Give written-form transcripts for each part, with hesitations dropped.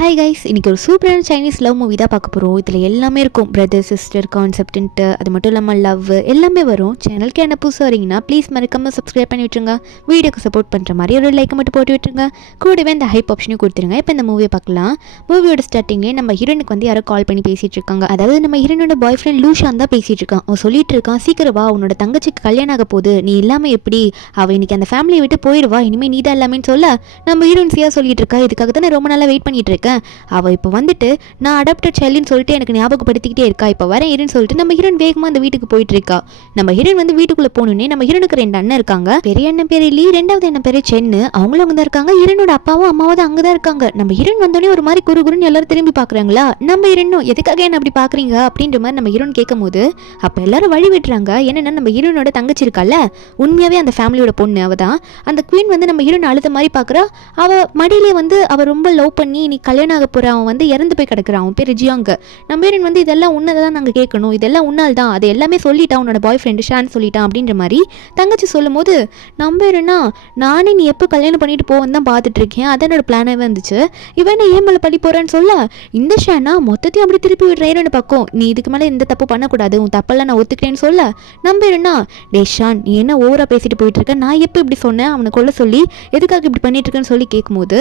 Hi guys, இன்றைக்கி ஒரு சூப்பரான சைனீஸ் லவ் மூவி தான் பார்க்க போகிறோம். இதில் எல்லாமே இருக்கும், பிரதர் சிஸ்டர் கான்செப்டுன்ட்டு. அது மட்டும் இல்லாமல் லவ் எல்லாமே வரும். சேனலுக்கு என்ன புதுசாக வரீங்கன்னா ப்ளீஸ் மறக்காமல் சப்ஸ்கிரைப் பண்ணி விட்டுருங்க. வீடியோக்கு சப்போர்ட் பண்ணுற மாதிரி ஒரு லைக்கை மட்டும் போட்டு விட்டுருங்க. கூடவே இந்த ஹைப் ஆப்ஷனையும் கொடுத்துருங்க. இப்போ இந்த மூவியை பார்க்கலாம். மூவியோட ஸ்டார்டிங்லேயே நம்ம ஹீரோனுக்கு வந்து யாரோ கால் பண்ணி பேசிகிட்டு இருக்காங்க. அதாவது நம்ம ஹீரோனோட பாய் ஃப்ரெண்ட் லூஷான் தான் பேசிகிட்டு இருக்கான். அவன் சொல்லிட்டு இருக்கான், சீக்கிரம் வா, உன்னோட தங்கச்சிக்கு கல்யாணம் ஆக போகுது, நீ இல்லாமல் எப்படி, அவள் இன்னைக்கு அந்த ஃபேமிலியை விட்டு போயிடுவா, இனிமேல் நீ தான் எல்லாமே சொல்ல நம்ம ஹீரோன் சியா சொல்லிட்டு இருக்கா. இதுக்காக தான் நான் ரொம்ப நாளாக வெயிட் பண்ணிட்டு இருக்கேன். அவள் இப்போ வந்துட்டு நான் அடாப்டட் சைல்டுன்னு சொல்லிட்டு எனக்கு ஞாபகப்படுத்திக்கிட்டே இருக்கா. இப்போ வரேன் இருன்னு சொல்லிட்டு நம்ம ஹீரோன் வேகமாக அந்த வீட்டுக்கு போயிட்டு இருக்கா. நம்ம ஹீரோன் வந்து வீட்டுக்குள்ளே போகணுன்னே நம்ம ஹீரோனுக்கு 2 அண்ணன் இருக்காங்க. பெரிய அண்ணன் பேர் லீ, 2வது அண்ணன் பேர் சென்னு. அவங்களும் அங்கே தான் இருக்காங்க. ஹீரோனோட அப்பாவும் அம்மாவும் அங்கே தான் இருக்காங்க. நம்ம ஹீரோன் வந்தோடனே ஒரு மாதிரி குறுகுறுன்னு எல்லாரும் திரும்பி பார்க்குறாங்களா. நம்ம ஹீரோனும் எதுக்காக என்ன அப்படி பார்க்குறீங்க அப்படின்ற மாதிரி நம்ம ஹீரோன் கேட்கும் போது அப்போ எல்லாரும் வழி விட்டுறாங்க. என்னன்னா நம்ம ஹீரோனோட தங்கச்சி இருக்கால, உண்மையாகவே அந்த ஃபேமிலியோட பொண்ணு அவள் தான். அந்த குவீன் வந்து நம்ம ஹீரோன் அழுத மாதிரி பார்க்குறா. அவள் மடியிலே வந்து அவள் ரொம்ப லவ் பண்ணி நீ கல்யாணம் ஆக போகிற, அவன் வந்து இறந்து போய் கிடக்குறான். அவன் பேர் ஜியாங்க. நம்ம ஹீரோன் வந்து இதெல்லாம் உன்னதை தான் நாங்கள் கேட்கணும், இதெல்லாம் உன்னால் தான், அது எல்லாமே சொல்லிட்டான் உன்னோட பாய் ஃப்ரெண்டு ஷான் சொல்லிட்டான் அப்படின்ற மாதிரி தங்கச்சி சொல்லும் போது நம்ம ஹீரோனா நானே நீ எப்போ கல்யாணம் பண்ணிட்டு போவேன்னு தான் பார்த்துட்டு இருக்கேன், அதனோட பிளானாகவே வந்துச்சு. இவன் ஏன் மேலே பழி போகிறேன்னு சொல்ல இந்த ஷானா மொத்தத்தையும் அப்படி திருப்பி விடுற ஹீரோனு பக்கம், நீ இதுக்கு மேலே எந்த தப்பு பண்ணக்கூடாது, உன் தப்பெல்லாம் நான் ஒத்துக்கிறேன்னு சொல்ல நம்ம ஹீரோனா டே ஷான் நீ என்ன ஓவரா பேசிட்டு போயிட்டு இருக்க, நான் எப்போ இப்படி சொன்னேன், அவனை கொல்ல சொல்லி எதுக்காக இப்படி பண்ணிட்டு இருக்கேன்னு சொல்லி கேட்கும்போது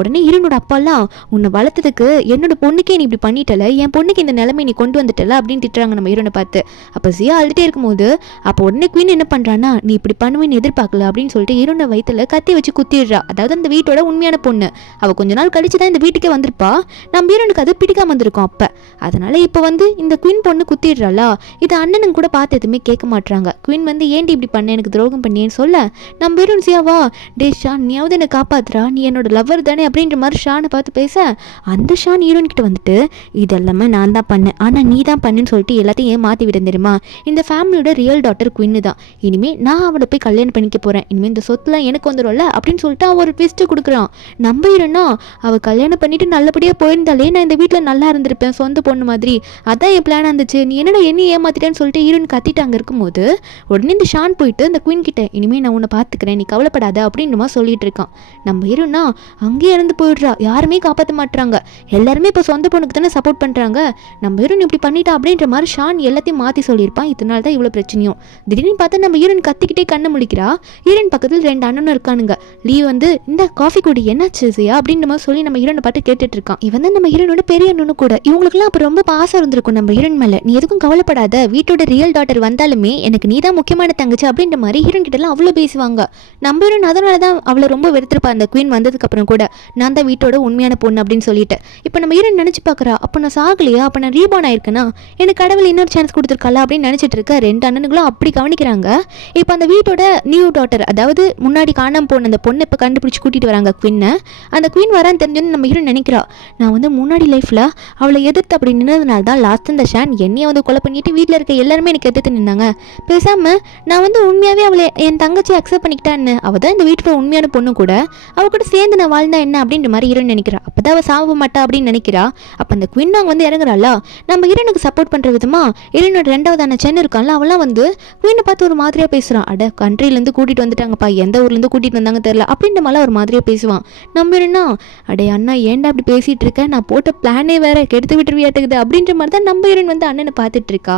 உடனே ஹீரோனோட அப்பாலாம் உன்னை வளர்த்ததுக்கு என்னோட பொண்ணுக்கே நீ இப்படி பண்ணிட்டல, என் பொண்ணுக்கு இந்த நிலைமை நீ கொண்டு வந்துட்டல அப்படின்னு திட்டுறாங்க நம்ம ஹீரோனை பார்த்து. அப்போ ஜியா அழுதுட்டே இருக்கும்போது அப்போ உடனே குவீன் என்ன பண்ணுறான்னா நீ இப்படி பண்ணுவேன்னு எதிர்பார்க்கல அப்படின்னு சொல்லிட்டு ஹீரோனை வயிற்றுல கத்தி வச்சு குத்திடுறா. அதாவது அந்த வீட்டோட உண்மையான பொண்ணு அவள் கொஞ்ச நாள் கழிச்சு தான் இந்த வீட்டுக்கே வந்திருப்பா. நம்ம ஹீரோனுக்கு அது பிடிக்காம வந்திருக்கும் அப்போ. அதனால இப்போ வந்து இந்த குவீன் பொண்ணு குத்திடுறாளா. இது அண்ணனுக்கு கூட பார்த்து எதுவுமே கேட்க மாட்டாங்க. குவீன் வந்து ஏன்டி இப்படி பண்ண, எனக்கு துரோகம் பண்ணியேன்னு சொல்ல நம்ம ஹீரோன் சியாவா டே ஷான் நீயாவது என்னை காப்பாத்துறா, நீ என்னோட லவ்வர் தானே அப்படின்ற மாதிரி ஷானை பார்த்து பேச அந்த ஷான் ஹீரோன் கிட்ட வந்துட்டு இதெல்லாமே நான் தான் பண்ணேன், ஆனால் நீ தான் பண்ணுன்னு சொல்லிட்டு எல்லாத்தையும் ஏன் மாற்றி விட தெரியுமா, இந்த ஃபேமிலியோட ரியல் டாட்டர் குவீன் தான், இனிமேல் நான் அவளை போய் கல்யாணம் பண்ணிக்க போகிறேன், இனிமேல் இந்த சொத்துலாம் எனக்கு வந்துடும்ல அப்படின்னு சொல்லிட்டு அவன் ஒரு ட்விஸ்ட்டு கொடுக்குறான். நம்ம ஹீரோனா அவள் கல்யாணம் பண்ணிட்டு நல்லபடியாக போயிருந்தாலே நான் இந்த வீட்டில் நல்லா இருந்திருப்பேன், சொந்த பொண்ணு மாதிரி, அதான் என் பிளானாக இருந்துச்சு, நீ என்னடா என்ன ஏமாத்திட்டேன்னு சொல்லிட்டு ஹீரோன் கத்திட்டு அங்கே இருக்கும்போது உடனே இந்த ஷான் போயிட்டு அந்த குவீன் கிட்ட இனிமேல் நான் உன்னை பார்த்துக்கிறேன், நீ கவலைப்படாத அப்படின்னு சொல்லிட்டு இருக்கான். நம்ம ஹீரோனா அங்கேயே இறந்து போயிடுறா. யாருமே காப்பாற்ற மாட்டுறாங்க. எல்லாருமே இப்போ சொந்த பொண்ணுக்கு தானே சப்போர்ட் பண்ணுறாங்க. நம்ம ஹீரோன் இப்படி பண்ணிட்டா அப்படின்ற மாதிரி ஷான் எல்லாத்தையும் மாற்றி சொல்லியிருப்பான். இதனால தான் இவ்வளோ பிரச்சனையும். திடீர்னு பார்த்தா நம்ம ஹீரோன் கத்திக்கிட்டே கண்ணை முழிக்கிறா. ஹீரோன் பக்கத்தில் 2 அண்ணனும் இருக்கானுங்க. லீ வந்து இந்த காஃபி குடி என்னாச்சு சியா அப்படின்ற மாதிரி சொல்லி நம்ம ஹீரோனை பார்த்து கேட்டுட்டு இருக்கான். இவன் தான் நம்ம ஹீரோனோட பெரிய அண்ணனும் கூட. இவங்களுக்குலாம் அப்போ ரொம்ப பாசம் இருந்திருக்கும் நம்ம ஹீரோன் மேலே. நீ எதுக்கும் கவலைப்படாத, வீட்டோட ரியல் டாட்டர் வந்தாலுமே எனக்கு நீ தான் முக்கியமான தங்கச்சி அப்படின்ற மாதிரி ஹீரோன் கிட்டலாம் அவ்வளோ பேசுவாங்க. நம்ம ஹீரோன் அதனால தான் அவளை ரொம்ப வெறுத்திருப்பா. அந்த குவீன் வந்ததுக்கு அப்புறம் கூட நான் தான் வீட்டோட உண்மையான பொண்ணு அப்படின்னு சொல்லிட்டு இப்போ நம்ம ஹீரோன் நினச்சி பார்க்குறா, அப்போ நான் சாகலையா, அப்போ நான் ரீபார்ன் ஆயிருக்கேன்னா எனக்கு கடவுள் இன்னொரு சான்ஸ் கொடுத்துருக்கல அப்படின்னு நினச்சிட்டு இருக்க 2 அண்ணனுங்களும் அப்படி கவனிக்கிறாங்க. இப்போ அந்த வீட்டோட நியூ டாட்டர், அதாவது முன்னாடி காணாமல் போன அந்த பொண்ணை இப்போ கண்டுபிடிச்சி கூட்டிகிட்டு வராங்க குவீனை. அந்த குவீன் வரான்னு தெரிஞ்சோன்னு நம்ம ஹீரோன் நினைக்கிறா, நான் வந்து முன்னாடி லைஃப்பில் அவளை எதிர்த்து அப்படி நின்னதுனால தான் லாஸ்ட் இந்த ஷான் என்னையை வந்து கொலை பண்ணிட்டு வீட்டில் இருக்க எல்லாருமே எனக்கு எதிர்த்து நின்னாங்க. பேசாமல் நான் வந்து உண்மையாகவே அவளை என் தங்கச்சியை அக்செப்ட் பண்ணிக்கிட்டான்னு, அவள் தான் இந்த வீட்டோட உண்மையான பொண்ணு கூட, அவள் கூட சேர்ந்து நான் வாழ்ந்தா என்ன அப்படின்ற மாதிரி ஹீரோன் நினைக்கிறா. அப்போ தான் அவள் சாவ மாட்டா அப்படின்னு நினைக்கிறா. அப்போ அந்த குவீன் அவங்க வந்து இறங்குறாளா. நம்ம ஹீரோனுக்கு சப்போர்ட் பண்ணுற விதமாக ஹீரோனோட 2வது சென்னு இருக்கான்ல, அவெல்லாம் வந்து குவீனை பார்த்து ஒரு மாதிரியாக பேசுகிறான். அட கண்ட்ரிலேருந்து கூட்டிகிட்டு வந்துட்டாங்கப்பா, எந்த ஊர்லேருந்து கூட்டிகிட்டு வந்தாங்க தெரியல அப்படின்ற மாதிரிலாம் ஒரு மாதிரியாக பேசுவான். நம்ம ஹீரோனா அடே அண்ணா ஏன்டா அப்படி பேசிகிட்டு இருக்க, நான் போட்ட பிளானே வேற கெடுத்து விட்டுருவியாட்டுக்குது அப்படின்ற மாதிரி தான் நம்ம ஹீரோன் வந்து அண்ணனை பார்த்துட்டு இருக்கா.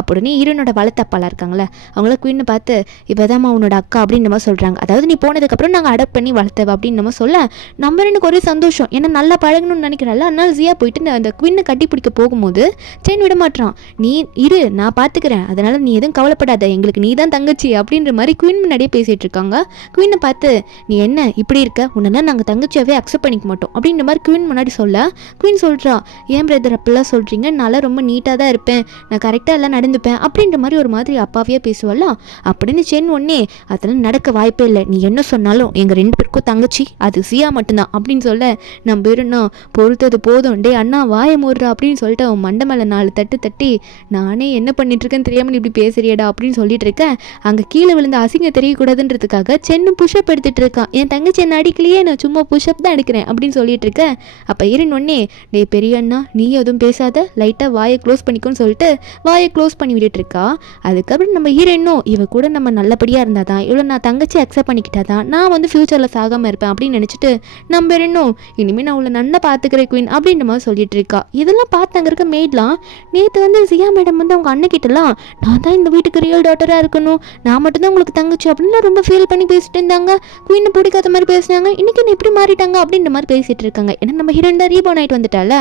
அப்படின்னே ஹீரோனோட வளர்த்த அப்பாலாம் இருக்காங்களே, அவங்கள குவீனை பார்த்து இவதாம்மா உன்னோட அக்கா அப்படின்ற மாதிரி சொல்கிறாங்க. அதாவது நீ போனதுக்கப்புறம் நாங்கள் அடாப்ட் பண்ணி வளர்த்தவ அப்படின்னு நம்ம சொல்ல நம்ம ஹீரோனுக்கு ஒரே சந்தோஷம். ஏன்னா நல்லா பழகணும்னு நினைக்கிறாள். அதனால ஜியா போயிட்டு அந்த குவீனை கட்டி பிடிக்க போகும்போது சென் விட மாட்டான். நீ இரு நான் பார்த்துக்கிறேன், அதனால நீ எதுவும் கவலைப்படாத, எங்களுக்கு நீ தான் தங்கச்சி அப்படின்ற மாதிரி குவீன் முன்னாடியே பேசிகிட்டு இருக்காங்க. குவீனை பார்த்து நீ என்ன இப்படி இருக்க, உன்னை நாங்கள் தங்கச்சியாவே அக்செப்ட் பண்ணிக்க மாட்டோம் அப்படின்ற மாதிரி குவீன் முன்னாடி சொல்ல குவீன் சொல்கிறா, ஏன் பிரதர் அப்படிலாம் சொல்கிறீங்க, நல்லா ரொம்ப நீட்டாக தான் இருப்பேன், நான் கரெக்டாக எல்லாம் நடந்துப்பேன் அப்படின்ற மாதிரி ஒரு மாதிரி அப்பாவே பேசுவல்ல. அப்படின்னு சென் ஒன்னே அதெல்லாம் நடக்க வாய்ப்பே இல்லை, நீ என்ன சொன்னாலும் எங்கள் 2 பேருக்கும் தங்கச்சி அது சியா மட்டும்தான் அப்படின்னு சொல்ல நம்ம பேருன்னா பொறுத்தது போதும், டே அண்ணா வாய மூடுறா அப்படின்னு சொல்லிட்டு அவன் மண்டை மேலே 4 தட்டு தட்டி நானே என்ன பண்ணிட்டு இருக்கேன்னு தெரியாமல் இப்படி பேசுறியடா அப்படின்னு சொல்லிட்டு இருக்கேன். அங்கே கீழே விழுந்து அசிங்க தெரியக்கூடாதுன்றதுக்காக சென்னு புஷ்அப் எடுத்துட்டு இருக்கான். என் தங்கச்சி என்ன அடிக்கலையே, நான் சும்மா புஷ்அப் தான் எடுக்கிறேன் அப்படின்னு சொல்லிட்டு இருக்கேன். அப்போ ஹீரோன் ஒன்னே டே பெரிய அண்ணா நீ எதுவும் பேசாத, லைட்டாக வாயை க்ளோஸ் பண்ணிக்கோன்னு சொல்லிட்டு வாயை க்ளோஸ் பண்ணி விட்டுட்டு இருக்கா. அதுக்கப்புறம் நம்ம ஹீரோனும் இவ கூட நம்ம நல்லபடியாக இருந்தால் தான், இவ்வளோ நான் தங்கச்சி அக்செப்ட் பண்ணிக்கிட்டா தான் நான் வந்து ஃப்யூச்சரில் சாகாமல் இருப்பேன் அப்படின்னு நினச்சிட்டு நம்ம ஹீரோனும் இனிமேல் நான் அவளை உங்களை நல்லா பார்த்துக்கிற குயின் அப்படின்ற மாதிரி சொல்லிட்டு இருக்கா. இதெல்லாம் பார்த்து அங்கே இருக்க மெய்ட்லாம் நேற்று வந்து சியா மேடம் வந்து அவங்க அண்ணக்கிட்டலாம் நான் தான் இந்த வீட்டுக்கு ரியல் டாட்டராக இருக்கணும், நான் மட்டும்தான் உங்களுக்கு தங்கச்சி அப்படின்னு ரொம்ப ஃபீல் பண்ணி பேசிட்டு இருந்தாங்க. குயினை பிடிக்காத மாதிரி பேசினாங்க, இன்னைக்கு என்ன எப்படி மாறிட்டாங்க அப்படின்ற மாதிரி பேசிட்டு இருக்காங்க. ஏன்னா நம்ம ஹீரோயின் தான் ரீபோன் ஆகிட்டு வந்துட்டால.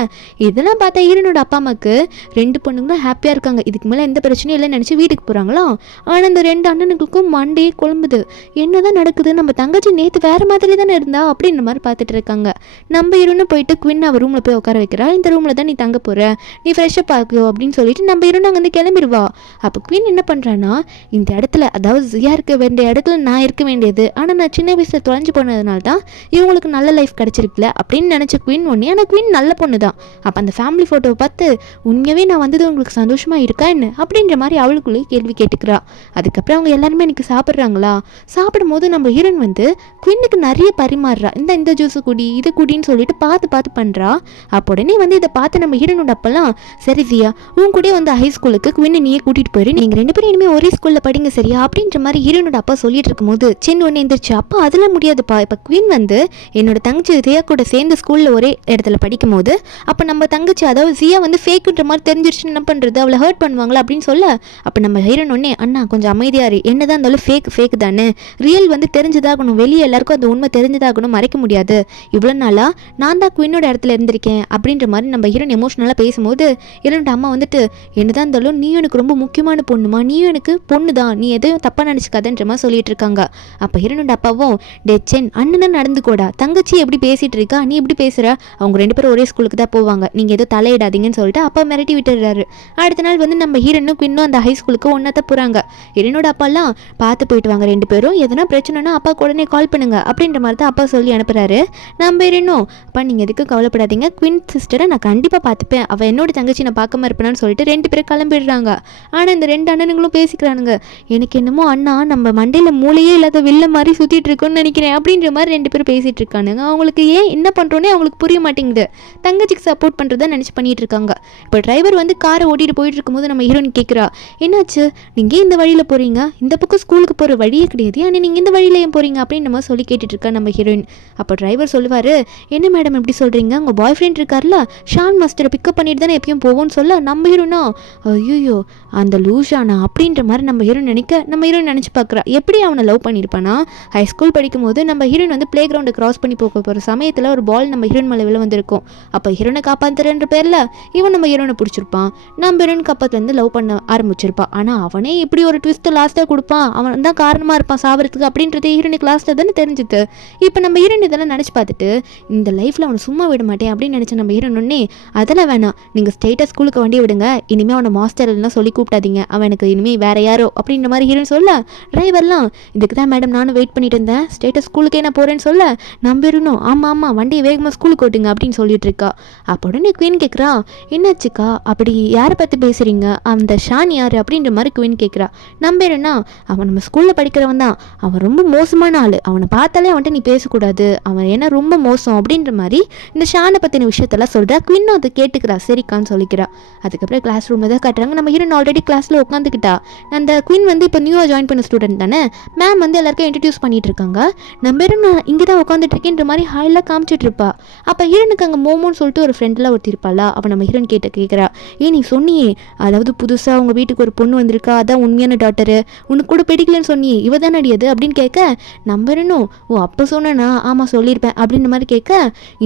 இதெல்லாம் பார்த்தா ஹீரோனோட அப்பா அம்மாவுக்கு 2 பொண்ணுங்களும் ஹாப்பியாக இருக்காங்க, இதுக்கு மேலே எந்த பிரச்சனையும் இல்லைன்னு நினச்சி வீட்டுக்கு போகிறாங்களா. ஆனால் இந்த 2 அண்ணனுங்களுக்கும் மண்டையே குழம்புது, என்னதான் நடக்குது, நம்ம தங்கச்சி நேற்று வேறு மாதிரி தானே இருந்தா அப்படின்ற மாதிரி பார்த்துட்டு இருக்காங்க. நம்ம ஹீரோன்னு போயிட்டு குயின் அவள் ரூமில் போய் உட்கார வைக்கிறா. இந்த ரூமில் தான் நீ தங்க போகிற, நீ ஃப்ரெஷ்ஷப் ஆகும் அப்படின்னு சொல்லிட்டு நம்ம ஹீரோன்னு அங்கே வந்து கிளம்பிடுவா. அப்போ குயின் என்ன பண்ணுறான்னா இந்த இடத்துல, அதாவது ஜியா இருக்க வேண்டிய இடத்துல நான் இருக்க வேண்டியது, ஆனால் நான் சின்ன வயசில் தொலைஞ்சு போனதுனால தான் இவங்களுக்கு நல்ல லைஃப் கிடச்சிருக்குல அப்படின்னு நினச்ச குயின் ஒன்று. ஆனால் குயின் நல்ல பொண்ணு தான். அப்போ அந்த ஃபேமிலி ஃபோட்டோவை பார்த்து உண்மையாகவே நான் வந்தது உங்களுக்கு சந்தோஷமாக இருக்கா என்ன அப்படின்ற மாதிரி அவளுக்குள்ளே கேள்வி கேட்டுக்கிறா. அதுக்கப்புறம் அவங்க எல்லாருமே எனக்கு சாப்பிட்றாங்களா, சாப்பிடும் போது நம்ம ஹீரோயின் வந்து குயினுக்கு நிறைய பரிமாறுறா, இந்த ஜூஸு குடி இது குடின்னு சொல்லிட்டு பார்த்து பண்ணுறா. அப்போ உடனே வந்து இதை பார்த்து நம்ம ஹீரோனோட அப்பெல்லாம் சரி ஜியா உன் கூட வந்து ஹை ஸ்கூலுக்கு குயினை நீயே கூட்டிகிட்டு போயிரு, நீங்கள் 2 பேரும் இனிமேல் ஒரே ஸ்கூலில் படிங்க சரியா அப்படின்ற மாதிரி ஹீரோனோட அப்பா சொல்லிட்டு இருக்கும்போது சின்ன ஒன்று எந்திரிச்சு அப்பா அதெல்லாம் முடியாதுப்பா, இப்போ குயின் வந்து என்னோட தங்கச்சி ஜியா கூட சேர்ந்து ஸ்கூலில் ஒரே இடத்துல படிக்கும் போது அப்போ நம்ம தங்கச்சி அதாவது ஜியா வந்து ஃபேக்குன்ற மாதிரி தெரிஞ்சிருச்சுன்னு என்ன பண்ணுறது, அவளை ஹர்ட் பண்ணுவாங்களா அப்படின்னு சொல்ல அப்போ நம்ம ஹீரோன் ஒன்னே அண்ணா கொஞ்சம் அமைதியாரு, என்னதான் இருந்தாலும் ஃபேக் தானே, ரியல் வந்து தெரிஞ்சுதாகணும், வெளியே எல்லாருக்கும் அந்த உண்மை தெரிஞ்சுதாகணும், மறைக்க முடியாது, இவ்வளோ நாளாக நான் தான் குயினோட இடத்துல இருந்திருக்கேன் அப்படின்ற மாதிரி நம்ம ஹீரோன் எமோஷனலாக பேசும்போது ஹீரோனோட அம்மா வந்துட்டு என்னதான் இருந்தாலும் நீ எனக்கு ரொம்ப முக்கியமான பொண்ணுமா, நீயும் எனக்கு பொண்ணு தான், நீ எதையும் தப்பாக நினச்சிக்காதன்ற மாதிரி சொல்லிட்டு இருக்காங்க. அப்போ ஹீரோனோட அப்பாவும் டே சென் அண்ணன் நடந்துக்கோடா, தங்கச்சி எப்படி பேசிகிட்டு இருக்கா நீ எப்படி பேசுகிற, அவங்க 2 பேரும் ஒரே ஸ்கூலுக்கு தான் போவாங்க, நீங்கள் எதோ தலையிடாதீங்கன்னு சொல்லிட்டு அப்பா மிரட்டி விட்டுடுறாரு. அடுத்த நாள் வந்து நம்ம ஹீரோனும் குயினும் அந்த ஹை ஸ்கூலுக்கு ஒன்றா தான் போகிறாங்க. ஹீரோனோட அப்பாலாம் பார்த்து போயிட்டு வாங்க 2 பேரும், எதனா பிரச்சனைனா அப்பாவுக்கு உடனே கால் பண்ணுங்க அப்படின்ற மாதிரி தான் அப்பா சொல்லி அனுப்புகிறாரு. நம்ம ஹீரோனும் அப்பா நீங்கள் எதுக்கு கவலைப்படாதீங்க, குயின் சிஸ்டரை நான் கண்டிப்பாக பார்த்துப்பேன், அவள் என்னோட தங்கச்சி நான் பார்க்காம இருப்பேன்னு சொல்லிட்டு 2 பேரும் கிளம்பிடுறாங்க. ஆனால் இந்த 2 அண்ணனுங்களும் பேசிக்கிறானுங்க, எனக்கு என்னமோ அண்ணா நம்ம மண்டையில் மூளையே இல்லாத வில்ல மாதிரி சுற்றிட்டு இருக்கோன்னு நினைக்கிறேன் அப்படின்ற மாதிரி 2 பேரும் பேசிகிட்டு இருக்கானுங்க. அவங்களுக்கு ஏன் என்ன பண்ணுறோன்னே அவங்களுக்கு புரிய மாட்டேங்குது, தங்கச்சிக்கு சப்போர்ட் பண்ணுறதா நினச்சி பண்ணிட்டு இருக்காங்க. இப்போ டிரைவர் வந்து காரை ஓட்டிட்டு போயிட்டு இருக்கும்போது நம்ம ஹீரோயின் கேட்குறா என்னாச்சு நீங்கள் இந்த வழியில் போகிறீங்க, இந்த பக்கம் ஸ்கூலுக்கு போகிற வழியே கிடையாது, ஆனால் நீங்கள் இந்த வழியில் ஏன் போகிறீங்க அப்படின்னு நம்ம சொல்லி கேட்டுட்டு இருக்கா நம்ம ஹீரோயின். அப்போ டிரைவர் சொல்லுவார் என்ன மேடம் எப்படி சொல்கிறீங்க, உங்கள் பாய் ஃப்ரெண்ட் இருக்கார்ல ஷான் மாஸ்டரை பிக்கப் பண்ணிட்டு தானே எப்பயும் போவோம்னு சொல்ல நம்ம ஹீரோனா ஐயோ அந்த லூஷானா அப்படின்ற மாதிரி நம்ம ஹீரோயின் நம்ம ஹீரோயின் நினச்சி பார்க்குறா. எப்படி அவனை லவ் பண்ணியிருப்பானா, ஹை ஸ்கூல் படிக்கும் போது நம்ம ஹீரோயின் வந்து பிளே கிரவுண்டை கிராஸ் பண்ணி போகிற சமயத்தில் ஒரு பால் நம்ம ஹீரோயின் மேலே விழ வந்திருக்கும். அப்போ ஹீரோனை காப்பாற்றுறன்ற பேரில் இவன் நம்ம ஹீரோனை பிடிச்சிருப்பான், நம்ம ஹீரோயின் கப்பத்துலேருந்து லவ் பண்ண ஆரம்பிச்சிருப்பான். ஆனால் அவனே இப்படி ஒரு ட்விஸ்ட்டை லாஸ்ட்டாக கொடுப்பான், அவன் தான் காரணமாக இருப்பான் சாவறதுக்கு அப்படின்றது ஹீரோனுக்கு லாஸ்ட்டாக தானே தெரிஞ்சுது. இப்போ நம்ம ஹீரோயின் இதெல்லாம் நினச்சி பார்த்துட்டு இந்த லைஃப்பில் அவனை சும்மா விட மாட்டேன் அப்படின்னு நினச்ச நம்ம ஹீரோன் ஒன்னே அதெல்லாம் வேணாம், நீங்கள் ஸ்ட்ரெயிட்டாக ஸ்கூலுக்கு வண்டி விடுங்க, இனிமேல் அவனை மாஸ்டர்லாம் சொல்லி கூப்பிட்டாதீங்க, அவனுக்கு இனிமேல் வேற யாரோ அப்படின்ற மாதிரி ஹீரோயின் சொல்ல டிரைவர்லாம் இதுக்கு தான் மேடம் நானும் வெயிட் பண்ணிட்டு இருந்தேன், ஸ்ட்ரெயிட்டாக ஸ்கூலுக்கே நான் போகிறேன்னு சொல்ல நம்ம ஹீரோனும் ஆமாம் வண்டியை வேகமாக ஸ்கூலுக்கு ஓட்டுங்க அப்படின்னு சொல்லிட்டு இருக்கா. அப்போ உடனே குயின் கேட்குறா என்னாச்சுக்கா அப்படி யாரை பற்றி பேசுகிறீங்க, அந்த ஷான் யார் அப்படின்ற மாதிரி குயின் கேட்குறா. நம்பேறேன்னா அவன் நம்ம ஸ்கூலில் படிக்கிறவன் தான், அவன் ரொம்ப மோசமான ஆள், அவனை பார்த்தாலே அவன்கிட்ட நீ பேசக்கூடாது, அவன் ஏன்னா ரொம்ப மோசம் அப்படின்ற மாதிரி இந்த ஷானை பற்றின விஷயத்தெல்லாம் சொல்கிறா. குயினும் அதை கேட்டுக்கிறா சரிக்கான்னு சொல்லிக்கிறா. அதுக்கப்புறம் கிளாஸ் ரூமில் தான் காட்டுறாங்க நம்ம ஹீரோன் ஆல்ரெடி கிளாஸில் உட்காந்துக்கிட்டா. அந்த குயின் வந்து இப்போ நியூவாக ஜாயின் பண்ண ஸ்டூடெண்ட் தானே, மேம் வந்து எல்லாருக்கும் இன்ட்ரடியூஸ் பண்ணிட்டு இருக்காங்க. நம்ம ஹீரோன் நான் இங்கே தான் உட்காந்துட்டு இருக்கேன்ற மாதிரி ஹாயிலாக காமிச்சிட்டு இருப்பா. அப்போ ஹீரோனுக்கு அங்கே மோமோன்னு சொல்லிட்டு ஒரு ஃப்ரெண்டெலாம் ஒருத்தி இருப்பாளா, அவன் நம்ம ஹீரோன் கேட்குறா நீ சொன்னியே அதாவது புதுசாக உங்கள் வீட்டுக்கு ஒரு பொண்ணு வந்திருக்கா அதான் உண்மையான டாக்டரு, உனக்கு கூட பிடிக்கலன்னு சொன்னியே இவ தான் அடியது அப்படின்னு கேட்க நம்பரணும் ஓ அப்போ சொன்னா ஆமாம் சொல்லியிருப்பேன் அப்படின்ற மாதிரி கேட்க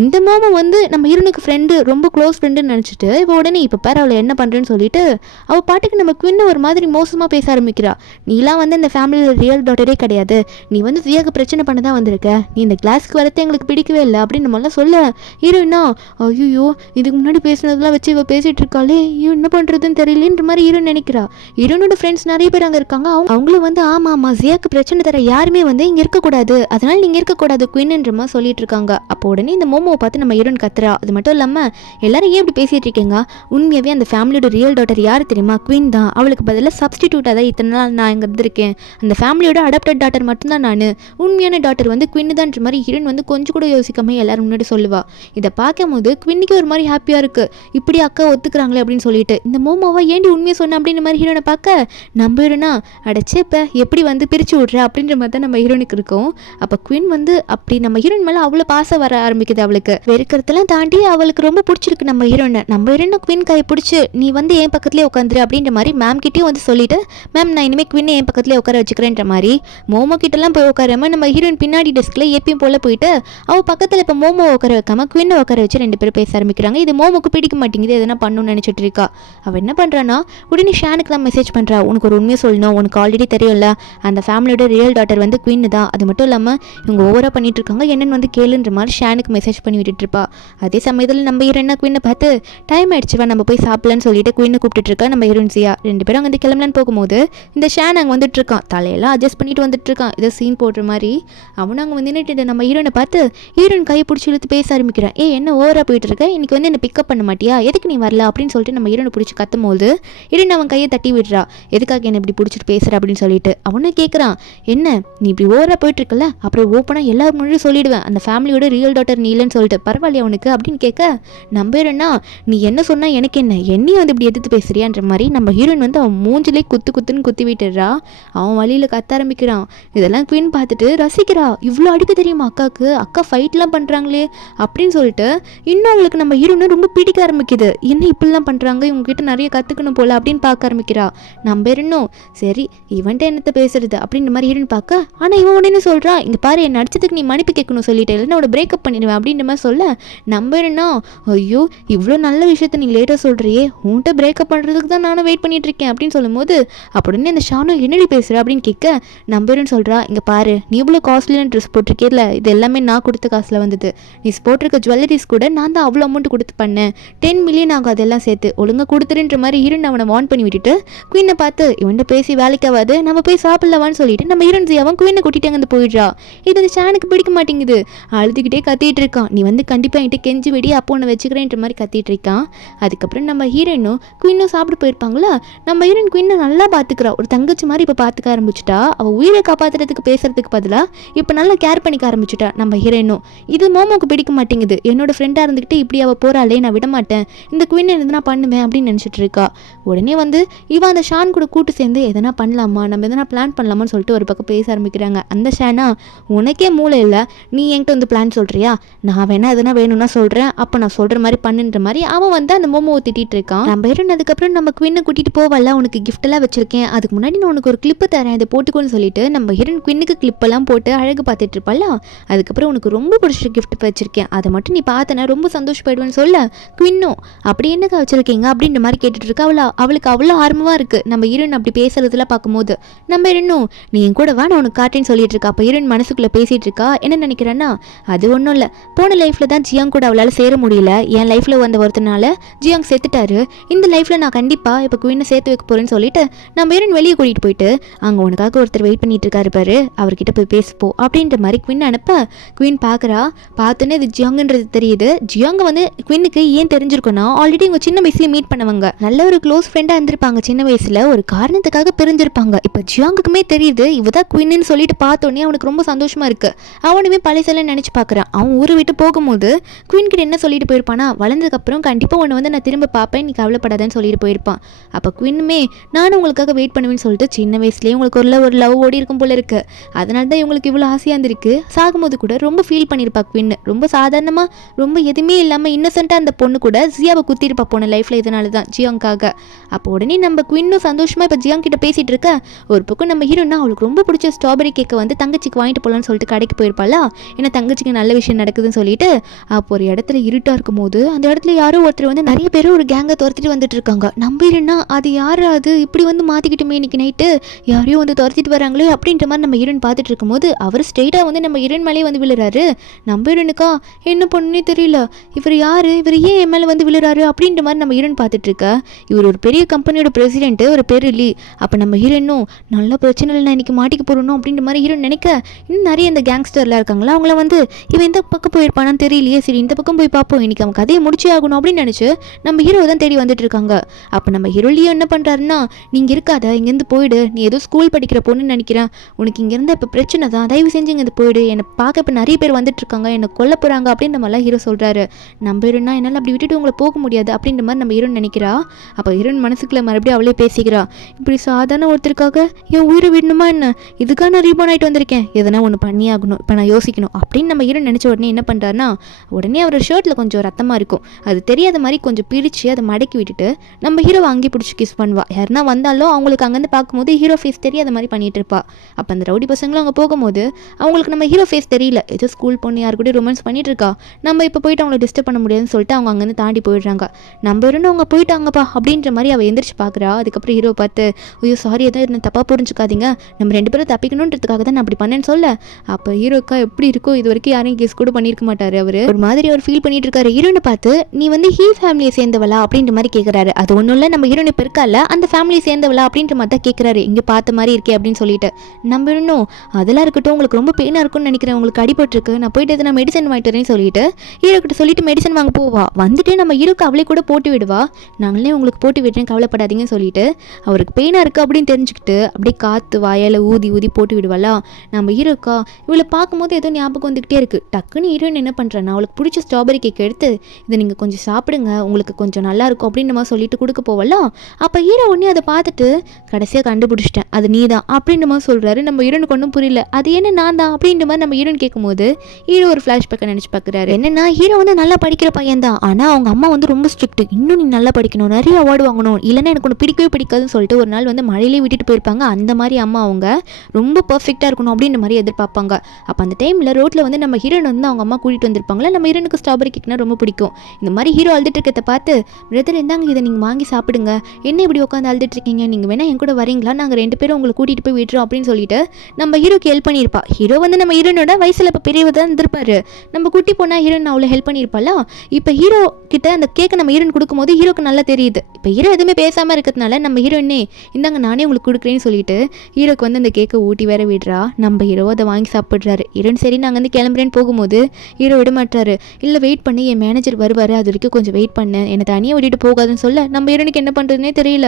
இந்த மாமா வந்து நம்ம ஹீரோனுக்கு ஃப்ரெண்டு ரொம்ப க்ளோஸ் ஃப்ரெண்டுன்னு நினச்சிட்டு இப்போ உடனே இப்போ பேர் அவளை என்ன பண்ணுறேன்னு சொல்லிட்டு அவள் பாட்டுக்கு நம்ம குயின்னை ஒரு மாதிரி மோசமாக பேச ஆரம்பிக்கிறா. நீலாம் வந்து இந்த ஃபேமிலியில் ரியல் டாக்டரே கிடையாது, நீ வந்து ஜியாவுக்கு பிரச்சனை பண்ண தான் வந்திருக்க, நீ இந்த கிளாஸ்க்கு வரது எங்களுக்கு பிடிக்கவே இல்லை அப்படின்னு நம்மளாம் சொல்ல ஹீரோயினா ஐயோ இதுக்கு முன்னாடி பேசினதெல்லாம் வச்சு இவள் பேசிகிட்டு இருக்காளே என்ன பண்ணுறதுன்னு தெரியலன்ற மாதிரி ஹீரோயின் நினைக்கிறா. ஹீரோனோட ஃப்ரெண்ட்ஸ் நிறைய பேர் அங்கே இருக்காங்க, அவங்களும் வந்து ஆமாம் ஜியாவுக்கு பிரச்சனை தர யாருமே வந்து இங்கே இருக்கக்கூடாது, அதனால் நீங்கள் இருக்கக்கூடாது குயின்ன்ற மாதிரி சொல்லிட்டு இருக்காங்க. அப்போ உடனே இந்த மோமோவை பார்த்து நம்ம ஹீரோயின் கத்துறா. அது மட்டும் இல்லாமல் எல்லாரும் ஏன் இப்படி பேசிகிட்டு இருக்கீங்க, உண்மையாகவே அந்த ஃபேமிலியோட ரியல் டாட்டர் யார் தெரியுமா, குயின் தான், அவளுக்கு பதிலாக சப்ஸ்டிடியூட்டாக தான் இத்தனை நாள் நான் இங்கே இருந்திருக்கேன், அந்த ஃபேமிலியோட அடாப்டட் டாட்டர் மட்டும்தான் நான், உண்மையான டாட்டர் வந்து குயின் தான்ற மாதிரி ஹீரோயின் வந்து கொஞ்சம் கூட யோசிக்காம எல்லாரும் முன்னாடி சொல்லுவா. இதை பார்க்கும்போது குயின்னுக்கு ஒரு மாதிரி ஹாப்பியாக இருக்குது, இப்படி அக்கா ஒத்துக்கிறாங்களே அப்படின்னு சொல்லிட்டு இந்த மோமோவா ஏண்டி உண்மையை சொன்ன அப்படின்ற மாதிரி ஹீரோனை பார்க்க நம்ம ஹீரோனா அடைச்சே இப்போ எப்படி வந்து பிரித்து விட்ற அப்படின்ற மாதிரி தான் நம்ம ஹீரோனுக்கு இருக்கும். அப்போ குயின் வந்து அப்படி நம்ம ஹீரோயின் மேலே அவ்வளோ பாசம் வர ஆரம்பிக்குது அவளுக்கு. அவளுக்கு. வெறுக்கிறதெல்லாம் தாண்டி அவளுக்கு ரொம்ப பிடிச்சிருக்கு நம்ம ஹீரோனை. நம்ம ஹீரோனை குயின் கையை பிடிச்சி நீ வந்து என் பக்கத்துலேயே உட்காந்துரு அப்படின்ற மாதிரி மேம் கிட்டேயும் வந்து சொல்லிட்டு, மேம் நான் இனிமேல் குவினை என் பக்கத்துலேயே உட்கார வச்சுக்கிறேன்ற மாதிரி மோமோ கிட்டலாம் போய் உட்காராம நம்ம ஹீரோயின் பின்னாடி டெஸ்கில் எப்பயும் போல போயிட்டு அவள் பக்கத்தில் இப்போ மோமோ உட்கார வைக்காம குவினை உட்கார வச்சு 2 பேரும் பேச ஆரம்பிக்கிறாங்க. இது மோமோக்கு பிடிக்க மாட்டேங்குது, எதனா பண்ணணும்னு நினச்சிட்டு இருக்கா. அவள் என்ன பண்ணுறான்னா உடனே ஷானுக்கு தான் மெசேஜ் பண்ணுறா, உனக்கு ஒரு உண்மையை சொல்லணும், உனக்கு ஆல்ரெடி தெரியும்ல அந்த ஃபேமிலியோட ரியல் டாட்டர் வந்து குயின் தான், அது மட்டும் இல்லாமல் இவங்க ஓவராக பண்ணிட்டு இருக்காங்க, என்னென்னு வந்து கேளுன்ற மாதிரி ஷானுக்கு மெசேஜ் பண்ணி விட்டுட்டு இருப்பா. அதே சமயத்தில் நம்ம ஹீரோயினா குயினை பார்த்து டைம் ஆயிடுச்சுவா நம்ம போய் சாப்பிடலான்னு சொல்லிட்டு குயினை கூப்பிட்டு இருக்கா நம்ம ஹீரோயின் சியா. 2 பேரும் அங்கே கிளம்பலான்னு போகும்போது இந்த ஷான் அங்கே வந்துட்டு இருக்கான், தலையெல்லாம் அட்ஜஸ்ட் பண்ணிட்டு வந்துட்டு இருக்கான், இதை சீன் போடுற மாதிரி. அவனு அங்கே வந்து நின்றுட்டு நம்ம ஹீரோனை பார்த்து ஹீரோயின் கையை பிடிச்சி இழுத்து பேச ஆரம்பிக்கிறான். என்ன ஓவராக போயிட்டு இருக்க, இன்னைக்கு வந்து என்ன பிக்கப் பண்ண மாட்டியா, எதுக்கு நீ வரல அப்படின்னு சொல்லிட்டு நம்ம ஹீரோனை பிடிச்சி கத்தும் போது ஹீரோயின் அவன் கையை தட்டி விடுறா, எதுக்காக என்ன இப்படி பிடிச்சிட்டு பேசுற அப்படின்னு சொல்லிட்டு. அவனும் கேட்குறான், என்ன நீ இப்படி ஓவராக போயிட்டு இருக்கல, அப்புறம் ஓப்பனாக எல்லாரும் முன்னாடி சொல்லிடுவேன் அந்த ஃபேமிலியோட ரியல் டாட்டர் நீ இல்லைன்னு சொல்லிட்டு, பரவாயில்லையா அவனுக்கு அப்படின்னு கேட்க, நம்புறேன்னா நீ என்ன சொன்னா எனக்கு என்ன, என்னையும் வந்து இப்படி எதிர்த்து பேசுறியான்ற மாதிரி நம்ம ஹீரோயின் வந்து அவன் மூஞ்சிலே குத்துன்னு குத்தி விட்டுடுறா. அவன் வழியில் கத்த ஆரம்பிக்கிறான். இதெல்லாம் குயின் பார்த்துட்டு ரசிக்கிறா, இவ்வளோ அடிக்க தெரியுமா அக்காவுக்கு, அக்கா ஃபைட்லாம் பண்ணுறாங்களே அப்படின்னு சொல்லிட்டு இன்னும் அவளுக்கு நம்ம ஹீரோயினை ரொம்ப பிடிக்க ஆரம்பிக்குது. என்ன இப்படிலாம் பண்ணுறாங்க, இவங்ககிட்ட நிறைய கற்றுக்கணும் போல அப்படின்னு பார்க்க ஆரம்பிக்கிறா. நம்ம இன்னும் சரி இவன்ட்ட என்னத்தை பேசுறது அப்படின்ற மாதிரி ஹீரோயின் பார்க்க, ஆனால் இவன் உடனே சொல்கிறான், இங்கே பாரு என்ன அடிச்சதுக்கு நீ மன்னிப்பு கேட்கணும் சொல்லிட்டு இல்லைன்னா அவனை பிரேக்கப் பண்ணிடுவேன் அப்படின்ற மாதிரி சொல்ல, நம்ம என்ன ஐயோ இவ்வளோ நல்ல விஷயத்த நீ லேட்டாக சொல்கிறியே, உன்கிட்ட பிரேக்கப் பண்ணுறதுக்கு தான் நானும் வெயிட் பண்ணிட்டு இருக்கேன் அப்படின்னு சொல்லும்போது, அப்படின்னு அந்த ஷானும் என்னடி பேசுகிற அப்படின்னு கேட்க, நம்பருன்னு சொல்கிறா, இங்கே பாரு நீ இவ்வளோ காஸ்ட்லியான ட்ரெஸ் போட்டிருக்கேல, இது எல்லாமே நான் கொடுத்த காசில் வந்தது, நீ போட்டிருக்க ஜுவல்லரிஸ் கூட நான் தான் அவ்வளோ அமௌண்ட் கொடுத்து பண்ணேன், 10 மில்லியன் ஆகும் அதெல்லாம் சேர்த்து, ஒழுங்காக கொடுத்துருன்ற மாதிரி ஹீரோன் அவனை வார்ன் பண்ணி விட்டுட்டு குயினை பார்த்து இவன்ட்ட பேசி வேலைக்காவது நம்ம போய் சாப்பிடலவான்னு சொல்லிட்டு நம்ம ஹீரோன் அவன் குயினை கூட்டிட்டு அங்கே போயிடுறா. இது அந்த ஷானுக்கு பிடிக்க மாட்டேங்குது, அழுதுகிட்டே கத்திட்டு இருக்கான், நீ வந்து கண்டிப்பாக என்கிட்ட கெஞ்சி வெடி அப்போ ஒன்று வச்சுக்கிறேன்ற மாதிரி கத்திட்டு இருக்கான். அதுக்கப்புறம் நம்ம ஹீரோயினும் குயினும் சாப்பிட போயிருப்பாங்களா, நம்ம ஹீரோயின் குயினை நல்லா பார்த்துக்கிறா, ஒரு தங்கச்சி மாதிரி இப்போ பார்த்துக்க ஆரம்பிச்சுட்டா. அவள் உயிரை காப்பாற்றுறதுக்கு பேசுறதுக்கு பதிலாக இப்போ நல்லா கேர் பண்ணிக்க ஆரம்பிச்சுட்டா நம்ம ஹீரோயினும். இது மோமோக்கு பிடிக்க மாட்டேங்குது, என்னோட ஃப்ரெண்டாக இருந்துக்கிட்டு இப்படி அவள் போகிறாளே நான் விட மாட்டேன், இந்த குயினை எதுனா பண்ணுவேன் அப்படின்னு நினச்சிட்டு இருக்கா. உடனே வந்து இவன் அந்த ஷான் கூட கூட்டு சேர்ந்து எதனா பண்ணலாமா, நம்ம எதனா பிளான் பண்ணலாமான்னு சொல்லிட்டு ஒரு பக்கம் பேச ஆரம்பிக்கிறாங்க. அந்த ஷானா, உனக்கே மூளை இல்லை, நீ என்கிட்ட வந்து பிளான் சொல்கிறியா, நான் வேணா எதனா வேணும்னா சொல்கிறேன், அப்போ நான் சொல்கிற மாதிரி பண்ணுன்ற மாதிரி அவன் வந்து அந்த மோமோவை திட்டிகிட்டு இருக்கான். நம்ம அதுக்கப்புறம் நம்ம குயினை கூட்டிகிட்டு போவல, உனக்கு கிஃப்டெல்லாம் வச்சிருக்கேன், அதுக்கு முன்னாடி நான் உனக்கு ஒரு கிளிப்பு தரேன், இதை போட்டுக்கோன்னு சொல்லிட்டு நம்ம ஹீரோயின் குயினுக்கு கிளிப்பெல்லாம் போட்டு அழகு பார்த்துட்டு இருப்பாளா. அதுக்கப்புறம் உனக்கு ரொம்ப பிடிச்ச கிஃப்ட் வச்சிருக்கேன், அதை மட்டும் நீ பார்த்தனா ரொம்ப சந்தோஷப்படுவேன்னு சொல்ல, குயினும் அப்படி என்னக்கா வச்சிருக்கீங்க அப்படின்ற மாதிரி கேட்டுட்டு இருக்கா. அவளுக்கு அவ்வளோ ஆர்வமாக இருக்குது நம்ம ஹீரோயின் அப்படி பேசுறதுல பார்க்கும்போது. நம்ம ஹீரோனும் நீ என் கூட வா நான் உனக்கு காட்டேன்னு சொல்லிட்டு இருக்கா. அப்போ ஹீரோயின் மனசுக்குள்ளே பேசிகிட்டு இருக்கா, என்ன நினைக்கிறேன்னா, அது ஒன்றும் இல்லை, போன லைஃப்பில் தான் ஜியாங் கூட அவளால் சேர முடியல, என் லைஃப்பில் வந்த ஒருத்தனால ஜியாங் செத்துட்டாரு, இந்த லைஃப்பில் நான் கண்டிப்பாக இப்போ குயினை சேர்த்து வைக்க போகிறேன்னு சொல்லிட்டு நம்ம ஹீரோயின் வெளியே கூட்டிகிட்டு போயிட்டு அங்கே உனக்காக ஒருத்தர் வெயிட் பண்ணிட்டு இருக்காரு பாரு, அவர்கிட்ட போய் பேசிப்போ அப்படின்ற மாதிரி குயின் அனுப்ப, குயின் பார்க்குறா. பார்த்தோன்னே இது ஜியாங்குன்றது தெரியுது. ஜியாங்க வந்து குயினுக்கு ஏன் தெரிஞ்சிருக்குன்னா, ஆல்ரெடி இவங்க சின்ன வயசுல மீட் பண்ணவங்க, நல்ல ஒரு க்ளோஸ் ஃப்ரெண்டாக இருந்திருப்பாங்க, சின்ன வயசில் ஒரு காரணத்துக்காக பிரிஞ்சிருப்பாங்க. இப்போ ஜியாங்குக்குமே தெரியுது இவதான் குயின்னு சொல்லிட்டு பார்த்தோன்னே அவனுக்கு ரொம்ப சந்தோஷமாக இருக்குது. அவனுமே பழசெல்லாம் நினச்சி பார்க்குறான். அவன் ஊரை விட்டு போகும்போது குயின் கிட்ட என்ன சொல்லிட்டு போயிருப்பானா, வளர்ந்ததுக்கப்புறம் கண்டிப்பாக உன்னை வந்து நான் திரும்ப பார்ப்பேன், நீ கவலைப்படாதேன்னு சொல்லிட்டு போயிருப்பான். அப்போ குயினுமே நானும் உங்களுக்காக வெயிட் பண்ணுவேன்னு சொல்லிட்டு சின்ன வயசுலேயே உங்களுக்கு ஒரு லவ் ஓடி இருக்கும் போல இருக்கு, அதனால தான் இவங்களுக்கு இவ்வளோ ஆசையாக இருந்திருக்கு. சாகும்போது கூட ரொம்ப ஃபீல் பண்ணியிருப்பா குயின், ரொம்ப சாதாரணமாக ரொம்ப எதுவுமே இல்லாமல் இன்னசென்ட்டாக அந்த பொண்ணு கூட ஜியாவை குத்திருப்பா போன லைஃப்பில், இதனால தான் ஜியாங்காக. அப்போ உடனே நம்ம குயினும் சந்தோஷமாக இப்போ ஜியாங் கிட்ட பேசிகிட்டு இருக்க, ஒரு பக்கம் நம்ம ஹீரோனா அவளுக்கு ரொம்ப பிடிச்ச ஸ்ட்ராபெரி கேக்கை வந்து தங்கச்சிக்கு வாங்கிட்டு போகலான்னு சொல்லிட்டு கடைக்கு போயிருப்பாளா, ஏன்னா தங்கச்சிக்கு நல்ல விஷயம் நடக்குதுன்னு சொல்லிட்டு. அப்போ ஒரு இடத்துல இருட்டாக இருக்கும் போது அந்த இடத்துல யாரோ ஒருத்தர் வந்து நிறைய பேர் ஒரு கேங்கை துரத்திட்டு வந்துட்டு இருக்காங்க. நம்ம ஹீரோனா அது யாரு, அது இப்படி வந்து மாற்றிக்கிட்டுமே இன்னைக்கு நைட்டு யாரையும் வந்து துரத்திட்டு வராங்களே அப்படின்ற மாதிரி நம்ம ஹீரோன் பார்த்துட்டு இருக்கும்போது அவர் ஸ்ட்ரெயிட்டாக வந்து நம்ம ஹீரோன் மேலேயே வந்து விழுறாரு. நம்ம ஹீரோனுக்கா என்ன பண்ணுன்னே தெரியல, இவர் யாரு, இவர் ஏன் என் மேலே வந்து விழுறாரு அப்படின்ற மாதிரி நம்ம ஹீரோன் பார்த்துட்டு இருக்க. இவர் ஒரு பெரிய கம்பெனியோட பிரசிடென்ட், ஒரு பேர் லீ. அப்போ நம்ம ஹீரோனும் நல்ல பிரச்சனை இல்லை, நான் இன்னைக்கு மாட்டிக்க போறணும் அப்படின்ற மாதிரி ஹீரோன் நினைக்க, இன்னும் நிறைய இந்த கேங்ஸ்டர்லாம் இருக்காங்களா, அவங்கள வந்து இவன் எந்த பக்கம் போயிருப்பானான்னு தெரியலையே, சரி இந்த பக்கம் போய் பார்ப்போம், இன்னைக்கு அவன் கதையை முடிச்சே ஆகணும் அப்படின்னு நினச்சி நம்ம ஹீரோ தான் தேடி வந்துட்டு இருக்காங்க. அப்போ நம்ம ஹீரோலியோ என்ன பண்ணுறாருன்னா, நீங்கள் இருக்காத இங்கேருந்து போயிடு, நீ ஏதோ ஸ்கூல் படிக்கிற பொண்ணுன்னு நினைக்கிறேன், உனக்கு இங்கேருந்து இப்போ பிரச்சனை தான், தயவு செஞ்சு இங்கேருந்து போயிடு, என்னை பார்க்க இப்போ நிறைய பேர் வந்துட்டு இருக்காங்க, என்னை கொல்ல போகிறாங்க அப்படின்ற மாதிரிலாம் ஹீரோ சொல்கிறாரு. நம்ம ஹீரோனா என்னால் அப்படி விட்டுட்டு உங்களை போக முடியாது அப்படின்ற மாதிரி நம்ம ஹீரோன் நினைக்கிறா. அப்போ ஹீரோன் மனசுக்குள்ள மறுபடியும் அவளே பேசிக்கிறா, இப்படி சாதாரண ஒருத்தருக்காக என் உயிரை விடணுமா என்ன, இதுக்காக நான் ரீபான் ஆகிட்டு வந்திருக்கேன், எதனா ஒன்று பண்ணி ஆகணும், இப்போ நான் யோசிக்கணும் அப்படின்னு நம்ம ஹீரோன் நினச்ச உடனே என்ன பண்ணுறாருனா உடனே அவர் ஷர்ட்டில் கொஞ்சம் ரத்தமாக இருக்கும், அது தெரியாத மாதிரி கொஞ்சம் பிரித்து அதை மடக்கி விட்டுட்டு நம்ம ஹீரோவை அங்கேயே பிடிச்சி கிஸ் பண்ணுவா. யாருன்னா வந்தாலும் அவங்களுக்கு அங்கேருந்து பார்க்கும்போது ஹீரோ ஃபேஸ் தெரியாத மாதிரி பண்ணிட்டு இருப்பா. அப்போ அந்த ரவுடி பசங்களும் அங்கே போகும்போது அவங்களுக்கு நம்ம ஹீரோ ஃபேஸ் தெரியல, ஏதோ ஸ்கூல் பொண்ணு யாரு கூட ரொமான்ஸ் பண்ணிட்டு இருக்கா, நம்ம இப்போ போயிட்டு அவங்கள டிஸ்டர்ப் பண்ண முடியாதுன்னு சொல்லிட்டு அவங்க அங்கேருந்து தாண்டி போயிடுறாங்க. நம்ம இருந்து அவங்க போயிட்டாங்கப்பா அப்படின்ற மாதிரி அவள் எந்திரிச்சு பார்க்குறா. அதுக்கப்புறம் ஹீரோ பார்த்து ஐயோ சாரி எதுவும் என்ன தப்பாக புரிஞ்சுக்காதீங்க, நம்ம 2 பேரும் தப்பிக்கணுன்றதுக்காக தான் நான் அப்படி பண்ணேன்னு சொல்ல, அப்போ ஹீரோக்கா எப்படி இருக்கோ இது வரைக்கும் யாரையும் கேஸ் கூட பண்ணியிருக்க மாட்டார் அவர். ஒரு மாதிரி அவர் ஃபீல் பண்ணிட்டு இருக்காரு. ஹீரோனை பார்த்து நீ வந்து ஹீ ஃபேமிலியை சேர்ந்தவளா அப்படின்ற மாதிரி கேட்குறாரு. அது ஒன்றும் இல்லை, நம்ம ஹீரோனை இப்போ இருக்கல அந்த ஃபேமிலியை சேர்ந்தவளா அப்படின்ற மாதிரி தான் கேட்குறாரு. இங்கே பார்த்த மாதிரி இருக்கே அப்படின்னு சொல்லிட்டு நம்ம இன்னும் அதெல்லாம் இருக்கட்டும், உங்களுக்கு ரொம்ப பெயினாக இருக்கும்னு நினைக்கிறேன், உங்களுக்கு அடிபட்டுருக்கு, நான் போயிட்டு நான் மெடிசன் வாங்கிட்டு வரேன்னு சொல்லிட்டு ஹீரோ கிட்ட சொல்லிட்டு மெடிசன் வாங்க போவா. வந்துட்டு நம்ம ஹீரோக்கு அவளே கூட போட்டு விடுவா. நாங்களே உங்களுக்கு போட்டு விடுறேன் கவலைப்படாதீங்கன்னு சொல்லிட்டு அவருக்கு பெயினாக இருக்குது அப்படின்னு தெரிஞ்சுக்கிட்டு அப்படியே காற்று வாயால் ஊதி ஊதி போட்டு விடுவாளா. நம்ம ஹீரோக்கா இவளை பார்க்கும்போது ஏதோ ஞாபகம் வந்துக்கிட்டே இருக்குது. டக்குன்னு ஹீரோயின் என்ன பண்ணுறேன்னா அவளுக்கு பிடிச்ச ஸ்ட்ராபெரி கேக் எடுத்து இதை நீங்கள் கொஞ்சம் சாப்பிடுங்க உங்களுக்கு கொஞ்சம் நல்லாயிருக்கும் அப்படின்னு நம்ம சொல்லிட்டு கொடுக்க போவல. அப்போ ஹீரோ ஒன்றே அதை பார்த்துட்டு கடைசியாக கண்டுபிடிச்சிட்டேன் அது நீ தான் அப்படின்ற மாதிரி சொல்கிறாரு. நம்ம ஹீரோனுக்கு ஒன்றும் புரியல, அது என்ன நான் தான் அப்படின்ற மாதிரி நம்ம ஹீரோன் கேட்கும்போது ஹீரோ ஒரு ஃப்ளாஷ்பேக்கை நினச்சி பார்க்குறாரு. என்னன்னா ஹீரோ வந்து நல்லா படிக்கிற பையன் தான், ஆனால் அவங்க அம்மா வந்து ரொம்ப ஸ்ட்ரிக்ட், இன்னும் நீ நல்லா படிக்கணும், நிறைய அவார்டு வாங்கணும், இல்லைன்னா எனக்கு ஒன்று பிடிக்கவே பிடிக்காதுன்னு சொல்லிட்டு ஒரு நாள் வந்து மழையிலே விட்டுட்டு போயிருப்பாங்க. அந்த மாதிரி அம்மா அவங்க ரொம்ப பர்ஃபெக்டாக இருக்கணும் அப்படின்ற மாதிரி எதிர்பார்ப்பாங்க. அப்போ அந்த டைமில் ரோட்டில் வந்து நம்ம ஹீரோன் வந்து அவங்க அம்மா கூட்டிகிட்டு வந்திருப்பாங்களா. நம்ம ஹீரோனுக்கு ஸ்ட்ராபெரி கேக்னா ரொம்ப பிடிக்கும். இந்த மாதிரி ஹீரோ அழுதுட்டு இருக்கிறத பார்த்து பிரதர் இருந்தாங்க இதை நீங்கள் வாங்கி சாப்பிடுங்க, என்ன இப்படி உட்காந்து அழுதுட்டு இருக்கீங்க, நீங்கள் வேணா என் கூட வரீங்களா, நாங்கள் 2 பேரும் உங்களை கூட்டிகிட்டு போய் விட்டுறோம் அப்படின்னு சொல்லிட்டு நம்ம ஹீரோக்கு ஹெல்ப் பண்ணியிருப்பா. ஹீரோ வந்து நம்ம ஹீரோனோட வயசில் இப்போ பெரியவர் தான் இருந்திருப்பாரு. நம்ம குட்டி பொண்ணா ஹீரோன் அவ்வளோ ஹெல்ப் பண்ணியிருப்பாளா. இப்போ ஹீரோ கிட்ட அந்த கேக்கை நம்ம ஹீரோன் கொடுக்கும்போது ஹீரோக்கு நல்லா தெரியுது. இப்போ ஹீரோ எதுவுமே பேசாமல் இருக்கிறதுனால நம்ம ஹீரோயினே இந்தாங்க நானே உங்களுக்கு கொடுக்குறேன்னு சொல்லிட்டு ஹீரோக்கு வந்து அந்த கேக்கை ஊட்டி வேற விடுறா. நம்ம ஹீரோ அதை வாங்கி சாப்பிட்றாரு. ஹீரோன் சரி நாங்கள் வந்து கிளம்புறேன்னு போகும்போது ஹீரோ விட மாட்டாரு. இல்லை வெயிட் பண்ணி என் மேனேஜர் வருவார், அது வரைக்கும் கொஞ்சம் வெயிட் பண்ணு, என்னை தனியாக விட்டுட்டு போகாதுன்னு சொல்ல நம்ம ஹீரோனுக்கு என்ன பண்ணுறதுனே தெரியல.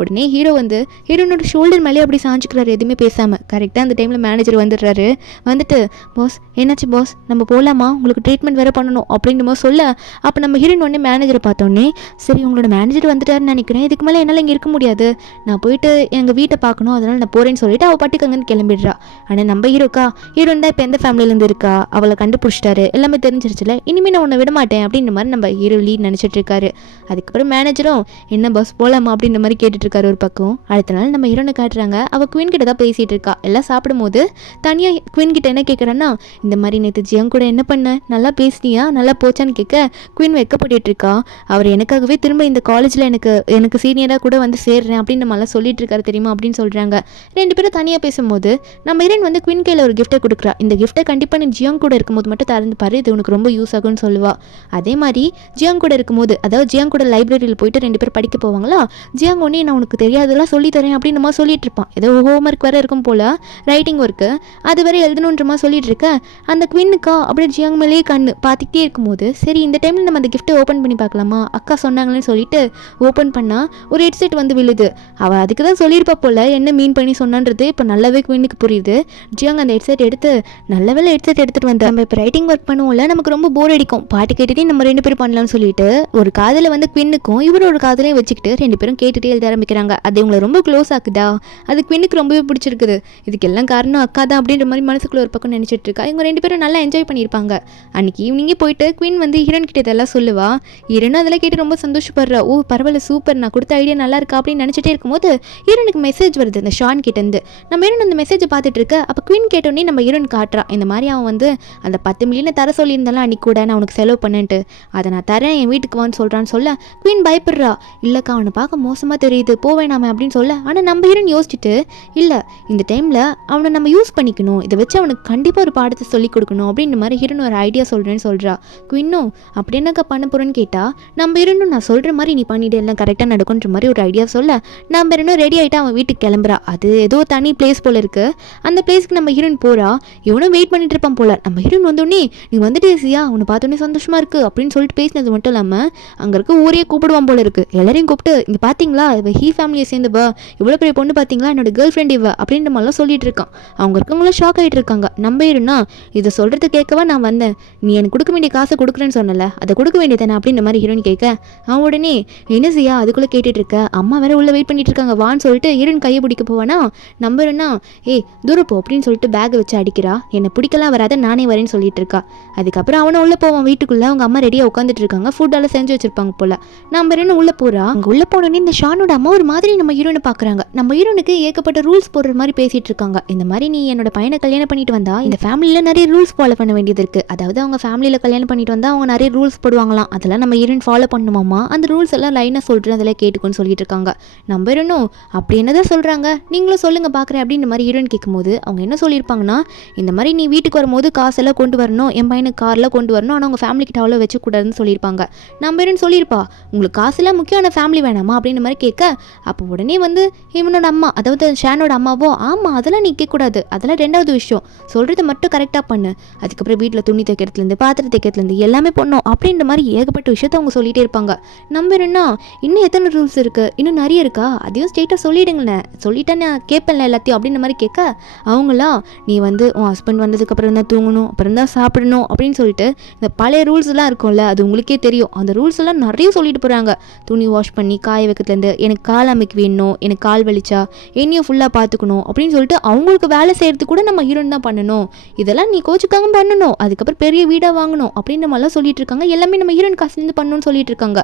உடனே ஹீரோ வந்து ஹீரோனோட ஷோல்டர் மேலே அப்படி சாஞ்சிக்கிறாரு எதுவுமே பேசாமல். கரெக்டாக அந்த டைமில் மேனேஜர் வந்துடுறாரு. வந்துட்டு பாஸ் என்னாச்சு பாஸ் நம்ம போகலாமா, உங்களுக்கு ட்ரீட்மெண்ட் வேறு பண்ணணும் அப்படின்ற மாதிரி சொல்ல, அப்போ நம்ம ஹீரோயின் உடனே மேனேஜரை பார்த்தோன்னே சரி உங்களோட மேனேஜர் வந்துட்டாருன்னு நினைக்கிறேன், இதுக்கு மேலே என்னால் இங்கே இருக்க முடியாது, நான் போயிட்டு எங்கள் வீட்டை பார்க்கணும், அதனால் நான் போகிறேன்னு சொல்லிட்டு அவள் பாட்டுக்கு அங்கேருந்து கிளம்பிடுறா. ஆனால் நம்ம ஹீரோயின் தான் இப்போ எந்த ஃபேமிலியிலேருந்து இருக்கா, அவளை கண்டுபிடிச்சிட்டாரு, எல்லாமே தெரிஞ்சிருச்சுல, இனிமேல் நான் உன்னை விட மாட்டேன் அப்படின்ற மாதிரி நம்ம ஹீரோ லீட் நினச்சிட்டு இருக்காரு. அதுக்கப்புறம் மேனேஜரும் என்ன பாஸ் போகலாமா அப்படின்ற மாதிரி கேட்டுட்டு இருக்காரு ஒரு பக்கம். அடுத்த நாள் நம்ம ஹீரோனை காட்டுறாங்க, அவள் குயின் கிட்ட தான் பேசிகிட்டு இருக்கா. எல்லாம் சாப்பிடும்போது தனியாக குயின் கிட்ட என்ன கேட்குறான்னா இந்த மாதிரி நேற்று ஜியாங் கூட என்ன பண்ண, நல்லா பேசினியா, நல்லா போச்சான்னு கேட்க குயின் வெக்கப்பட்டு இருக்கா. அவர் எனக்காகவே திரும்ப இந்த காலேஜில் எனக்கு சீனியராக கூட வந்து சேர்றேன் அப்படின்னு நம்மளாம் சொல்லிட்டு இருக்காரு தெரியுமா அப்படின்னு சொல்கிறாங்க. 2 பேரும் தனியாக பேசும்போது நம்ம ஹீரோயின் வந்து குயின் கையில் ஒரு கிஃப்ட்டை கொடுக்குறா. இந்த கிஃப்ட்டை கண்டிப்பாக நீ ஜியாங் கூட இருக்கும்போது மட்டும் திறந்து பாரு, இது உனக்கு ரொம்ப யூஸ் ஆகும்னு சொல்லுவா. அதே மாதிரி ஜியாங் கூட இருக்கும்போது, அதாவது ஜியாங் கூட லைப்ரரியில் போயிட்டு 2 பேர் படிக்க போவாங்களா. ஜியாங் ஒன்னே நான் உனக்கு தெரியாதெல்லாம் சொல்லி தரேன் அப்படின்னு நம்ம சொல்லிட்டு இருப்பான். ஏதோ ஹோம் ஒர்க் வேறு இருக்கும் போல், ரைட்டிங் ஒர்க்கு அது வரை எழுதணுன்றமா சொல்லிட்டு இருக்க. அந்த குவின்னுக்கா அப்படியே ஜியாங் மேலேயே கண்ணு பார்த்துக்கிட்டே இருக்கும்போது சரி இந்த டைமில் நம்ம அந்த கிஃப்ட்டை ஓப்பன் பண்ணி பார்க்கலாமா, அக்கா சொன்னாங்களேன்னு சொல்லிட்டு ஓப்பன் பண்ணால் ஒரு ஹெட்செட் வந்து விழுது. அவள் அதுக்கு தான் சொல்லியிருப்பா போல் என்ன மீன் பண்ணி சொன்னான்றது இப்போ நல்லாவே குவினுக்கு புரியுது. ஜியாங் அந்த ஹெட்செட் எடுத்து நல்ல வேலை ஹெட்செட் எடுத்துகிட்டு வந்தேன், நம்ம இப்போ ரைட்டிங் ஒர்க் பண்ணுவோம்ல, நமக்கு ரொம்ப போர் அடிக்கும், பாட்டு கேட்டுகிட்டே நம்ம 2 பேரும் பண்ணலாம்னு சொல்லிட்டு ஒரு காதில் வந்து குவின்னுக்கும் இவரோட காதலையும் வச்சுக்கிட்டு 2 பேரும் கேட்டுகிட்டே எழுத ஆரம்பிக்கிறாங்க. அது இவங்களை ரொம்ப க்ளோஸ் ஆக்குதா, அது குவினுக்கு ரொம்பவே பிடிச்சிருக்குது. இதுக்கெல்லாம் காரணம் அக்கா தான் அப்படின்ற மாதிரி மனசுக்குள்ள ஒரு பக்கம் நினச்சிட்டு இருக்கா. இவங்க 2 பேரும் நல்லா என்ஜாய் பண்ணியிருப்பாங்க. அன்றைக்கி ஈவினிங்கே போயிட்டு குயின் வந்து ஹீரோன் கிட்ட இதெல்லாம் சொல்லுவா. ஹீரோனும் அதெல்லாம் கேட்டு ரொம்ப சந்தோஷப்படுறா. ஓ பரவாயில்ல சூப்பர், நான் கொடுத்த ஐடியா நல்லா இருக்கா அப்படின்னு நினச்சிட்டே இருக்கும்போது ஹீரோனுக்கு மெசேஜ் வருது இந்த ஷான் கிட்டேருந்து. நம்ம ஹீரோன் அந்த மெசேஜை பார்த்துட்டு இருக்க. அப்போ குயின் கேட்டோன்னே நம்ம ஹீரோன் காட்டுறா, இந்த மாதிரி அவன் வந்து அந்த 10 மில்லியனை தர சொல்லியிருந்தாலும் அன்றைக்கி கூட நான் உனக்கு செலவு பண்ணிட்டு அதை நான் தரேன் என் வீட்டுக்கு வான்னு சொல்கிறான்னு சொல்ல குயின் பயப்படுறா. இல்லைக்கா அவனை பார்க்க மோசமாக தெரியுது போவேன் நாம அப்படின்னு சொல்ல. ஆனால் நம்ம ஹீரோன் யோசிச்சுட்டு இல்லை இந்த டைமில் அவனை நம்ம யூஸ் பண்ணிக்கணும், இதை வச்சு அவனுக்கு கண்டிப்பாக ஒரு பாடத்தை சொல்லிக் கொடுக்கணும் அப்படின்ற மாதிரி ஹீரோன் ஒரு ஐடியா சொல்கிறேன்னு சொல்கிறா. குயின்னும் அப்படி என்னக்கா பண்ண போகிறேன்னு கேட்டால் நம்ம ஹீரோனும் நான் சொல்கிற மாதிரி நீ பண்ணிட்டு எல்லாம் கரெக்டாக நடக்குன்ற மாதிரி ஒரு ஐடியா சொல்ல நம்ம ஹீரோனும் ரெடி ஆகிட்டு அவன் வீட்டுக்கு கிளம்புறா. அது ஏதோ தனி பிளேஸ் போல் இருக்குது. அந்த பிளேஸ்க்கு நம்ம ஹீரோயின் போகிறா. இவனும் வெயிட் பண்ணிட்டு இருப்பான் போல. நம்ம ஹீரோயின் வந்தோடனே நீ வந்துட்டு சியா உன்னை பார்த்தோன்னே சந்தோஷமாக இருக்குது அப்படின்னு சொல்லிட்டு பேசினது மட்டும் இல்லாமல் அங்கே இருக்க ஊரே கூப்பிடுவான் போல இருக்குது. எல்லாரையும் கூப்பிட்டு இங்கே பார்த்தீங்களா இவ ஹீ ஃபேமிலியை சேர்ந்தவ, இவ்வளோ பெரிய பொண்ணு பார்த்தீங்களா என்னோட கேர்ள் ஃப்ரெண்ட் இவ அப்படின்ற மாதிரிலாம் சொல்லிட்டு இருக்கான். அவங்க இருக்கவங்களும் ஷாக் ஆகிட்டு இருக்காங்க. நம்ம ஹீரோனா இதை சொல்கிறது கேட்கவா நான் வந்தேன், நீ எனக்கு கொடுக்க வேண்டிய காசை கொடுக்குறேன்னு சொன்னல அதை கொடுக்க வேண்டியதானே அப்படின்ற மாதிரி ஹீரோயின் கேட்க அவன் உடனே என்ன செய்யா அதுக்குள்ளே கேட்டுட்டு இருக்க, அம்மா வேற உள்ள வெயிட் பண்ணிட்டு இருக்காங்க வான்னு சொல்லிட்டு ஹீரோயின் கையை பிடிக்க போவானா. நம்புறேன்னா தூரம் போ அப்படின்னு சொல்லிட்டு பேக்கை வச்சு அடிக்கிறா. என்னை பிடிக்கலாம் வராத நானே வரேன்னு சொல்லிட்டு இருக்கா. அதுக்கப்புறம் அவனை உள்ள போவான் வீட்டுக்குள்ள. அவங்க அம்மா ரெடியாக உட்காந்துட்டு இருக்காங்க, ஃபுட்டெல்லாம் செஞ்சு வச்சிருப்பாங்க போல. நம்ம ஹீரோயின் உள்ள போறா. அங்கே உள்ள போனோடனே இந்த ஷானோட அம்மா ஒரு மாதிரி நம்ம ஹீரோனை பார்க்குறாங்க. நம்ம ஹீரோனுக்கு ஏகப்பட்ட ரூல்ஸ் போடுற மாதிரி பேசிட்டு இருக்காங்க. இந்த மாதிரி நீ என்னோட பையனை கல்யாணம் பண்ணிட்டு வந்தா இந்த ஃபேமிலியில நிறைய ரூல்ஸ் ஃபாலோ பண்ண வேண்டியது இருக்கு. அதாவது அவங்க ஃபேமிலியில கல்யாணம் பண்ணிட்டு வந்தா அவங்க நிறைய ரூல்ஸ் போடுவாங்களாம். அதெல்லாம் நம்ம ஹீரோயின் ஃபாலோ பண்ணுமாமா. அந்த ரூல்ஸ் எல்லாம் லைனாக சொல்றேன், அதெல்லாம் கேட்டுக்கோன்னு சொல்லிட்டு இருக்காங்க. நம்ம ஹீரோனும் அப்படி என்னதான் சொல்றாங்க, நீங்களும் சொல்லுங்க பார்க்குறேன் அப்படின்னு மாதிரி ஹீரோயின் கேட்கும்போது அவங்க என்ன சொல்லியிருப்பாங்கன்னா, இந்த மாதிரி நீ வீட்டுக்கு வரும்போது காசெல்லாம் கொண்டு வரணும், என் பையனுக்கு கார்லாம் கொண்டு வரணும், ஆனால் அவங்க ஃபேமிலி கிட்ட அவ்வளோ வச்சுக்கூடாதுன்னு சொல்லியிருப்பாங்க. நம்ம ஹீரோயின் சொல்லியிருப்பா, உங்களுக்கு காசுலாம் முக்கியமான ஃபேமிலி வேணாமா அப்படின்னு மாதிரி கேட்க, அப்போ உடனே வந்து இவனோட அம்மா, அதாவது ஷானோட அம்மாவோ, ஆமாம் அதெல்லாம் நீ கேட்கக்கூடாது, அதெல்லாம் ரெண்டாவது விஷயம், சொல்கிறத மட்டும் கரெக்டாக பண்ணு, அதுக்கப்புறம் வீட்டில் துணி தைக்கிறதுலேருந்து பாத்திரம் தைக்கிறதுலேருந்து எல்லாமே பண்ணோம் அப்படின்ற மாதிரி ஏகப்பட்ட விஷயத்த அவங்க சொல்லிகிட்டே இருப்பாங்க. நம்ம என்ன இன்னும் எத்தனை ரூல்ஸ் இருக்குது, இன்னும் நிறைய இருக்கா, அதையும் ஸ்ட்ரெயிட்டாக சொல்லிவிடுங்களேன், சொல்லிட்டா நான் கேட்பேன்ல எல்லாத்தையும் அப்படின்ற மாதிரி கேட்க, அவங்களாம் நீ வந்து உன் ஹஸ்பண்ட் வந்ததுக்கப்புறம் தான் தூங்கணும், அப்புறம் தான் சாப்பிடணும் அப்படின்னு சொல்லிட்டு இந்த பழைய ரூல்ஸ்லாம் இருக்கும்ல, அது உங்களுக்கே தெரியும், அந்த ரூல்ஸ் எல்லாம் நிறைய சொல்லிட்டு போகிறாங்க. துணி வாஷ் பண்ணி காய வைக்கிறதுலேருந்து, எனக்கு கால் அமைக்க வேணும், எனக்கு கால் வலிச்சா என்னையும் ஃபுல்லாக பார்த்துக்கணும் அப்படின்னு சொல்லிட்டு அவங்களுக்கு வேலை செய்கிறதுக்கு கூட நம்ம ஹீரோயின் தான் பண்ணணும், இதெல்லாம் நீ கோச்சுக்காக பண்ணணும், அதுக்கப்புறம் பெரிய வீடாக வாங்கணும் அப்படின்ற மாதிரிலாம் சொல்லிட்டு இருக்காங்க. எல்லாமே நம்ம ஹீரோயின் காசுலேருந்து பண்ணணும்னு சொல்லிட்டு இருக்காங்க.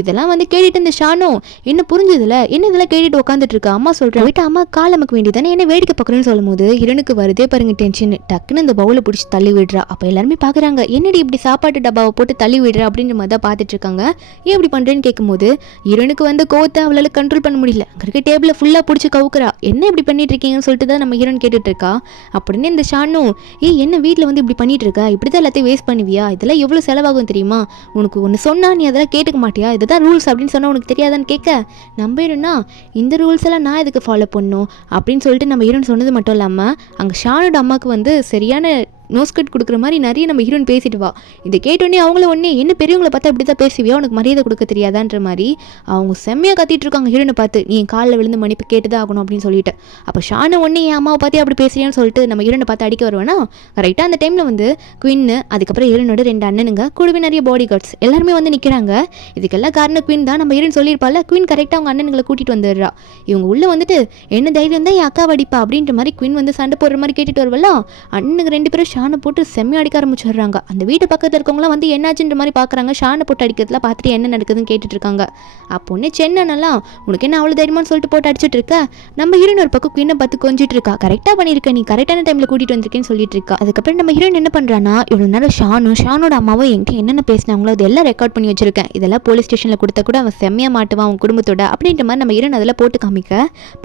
இதெல்லாம் வந்து கேட்டுட்டு இந்த ஷானோ என்ன புரிஞ்சதில்ல, என்ன இதெல்லாம் கேட்டுட்டு உட்காந்துட்டு இருக்கா. அம்மா சொல்கிறேன் வீட்டு அம்மா கால் அமைக்க வேண்டியதானே, என்ன வேடிக்கை பார்க்குறேன்னு சொல்லும் போது ஹீரோனுக்கு வருதே பாருங்க டென்ஷன், டக்குன்னு இந்த பவுலை பிடிச்சி தள்ளி விடுறா. அப்போ எல்லாருமே பார்க்குறாங்க, என்னடி இப்படி சாப்பாட்டு டப்பாவை போட்டு தள்ளி விடுற அப்படின்ற மாதிரி தான் பார்த்துட்டு இருக்காங்க. ஏன் இப்படி பண்ணுறேன்னு கேட்கும்போது ஹீரோனுக்கு வந்து கோவத்தை அவளால் கண்ட்ரோல் பண்ண முடியல. அங்கே இருக்க டேபிளை ஃபுல்லாக பிடிச்சி கவுக்குறா. என்ன இப்படி பண்ணிட்டு இருக்கீங்கன்னு சொல்லிட்டு தான் நம்ம ஹீரோன் கேட்டுட்டு இருக்கா. அப்படின்னு இந்த ஷானும், என்ன வீட்டில் வந்து இப்படி பண்ணிட்டு இருக்கா, இப்படி தான் எல்லாத்தையும் வேஸ்ட் பண்ணுவியா, இதெல்லாம் எவ்வளோ செலவாகும் தெரியுமா, உனக்கு ஒன்று சொன்னா நீ அதெல்லாம் கேட்டுக்க மாட்டியா, இதுதான் ரூல்ஸ் அப்படின்னு சொன்னால் உனக்கு தெரியாதான்னு கேட்க, நம்ம ஹீரோனா இந்த ரூல்ஸ் எல்லாம் நான் எதுக்கு ஃபாலோ பண்ணணும் அப்படின்னு சொல்லிட்டு நம்ம ஹீரோன் சொன்னது மட்டும் இல்லாமல் அங்கே ஷானோட அம்மாவுக்கு வந்து சரியான நோஸ்கட் கொடுக்குற மாதிரி நிறைய நம்ம ஹீரோயின் பேசிட்டு வா. இதை கேட்டோடனே அவங்கள ஒன்றே என்ன பெரியவங்களை பார்த்தா இப்படி தான் பேசுவியா, உனக்கு மரியாதை கொடுக்க தெரியாதான்ற மாதிரி அவங்க செம்மையாக கத்திட்டு இருக்காங்க ஹீரோனை பார்த்து. நீ என் காலில் விழுந்து மன்னிப்பு கேட்டு தான் ஆகணும் அப்படின்னு சொல்லிட்டு. அப்போ ஷானை ஒன்றே என் அம்மாவை பார்த்து அப்படி பேசுறியான்னு சொல்லிட்டு நம்ம ஹீரோனை பார்த்து அடிக்க வருவேன்னா, கரெக்டாக அந்த டைமில் வந்து குயின்னு, அதுக்கப்புறம் ஹீரோனோட 2 அண்ணனுங்க கூடவே நிறைய பாடி கார்ட்ஸ் எல்லாருமே வந்து நிற்கிறாங்க. இதுக்கெல்லாம் காரணம் குயின் தான். நம்ம ஹீரோயின் சொல்லியிருப்பால, குயின் கரெக்டாக அவங்க அண்ணனுங்களை கூட்டிகிட்டு வந்துடுறா. இவங்க உள்ளே வந்துட்டு என்ன தைரியம் தான் என் அக்கா வடிப்பா அப்படின்ற மாதிரி குயின் வந்து சண்டை போடுற மாதிரி கேட்டுட்டு வருவலாம். அண்ணனுங்க 2 பேரும் ஷானை போட்டு செம்மி அடிக்க ஆரம்பிச்சிடுறாங்க. அந்த வீட்டு பக்கத்தில் இருக்கவங்களாம் வந்து என்னாச்சுன்ற மாதிரி பார்க்குறாங்க. ஷானை போட்டு அடிக்கிறதுல பார்த்துட்டு என்ன நடக்குதுன்னு கேட்டுட்டு இருக்காங்க. அப்போ ஒன்று சென்னெல்லாம் உனக்கு என்ன அவ்வளோ தைரியமானு சொல்லிட்டு போட்டு அடிச்சுட்டு இருக்க. நம்ம ஹீரோயின் ஒரு பக்கம் குயினை பார்த்து கொஞ்சிட்டு இருக்கா. கரெக்டாக பண்ணியிருக்க, நீ கரெக்டான டைமில் கூட்டிகிட்டு வந்திருக்கேன்னு சொல்லிட்டு இருக்கா. அதுக்கப்புறம் நம்ம ஹீரோயின் என்ன பண்ணுறான்னா, இவ்வளோ நேரம் ஷானோட அம்மாவும் என்கிட்ட என்னென்ன பேசினாங்களோ அதெல்லாம் ரெக்கார்ட் பண்ணி வச்சிருக்கேன், இதெல்லாம் போலீஸ் ஸ்டேஷனில் கொடுத்தா கூட அவன் செம்மையாக மாட்டுவான் அவன் குடும்பத்தோட அப்படின்ற மாதிரி நம்ம ஹீரோயின் அதெல்லாம் போட்டு காமிக்க,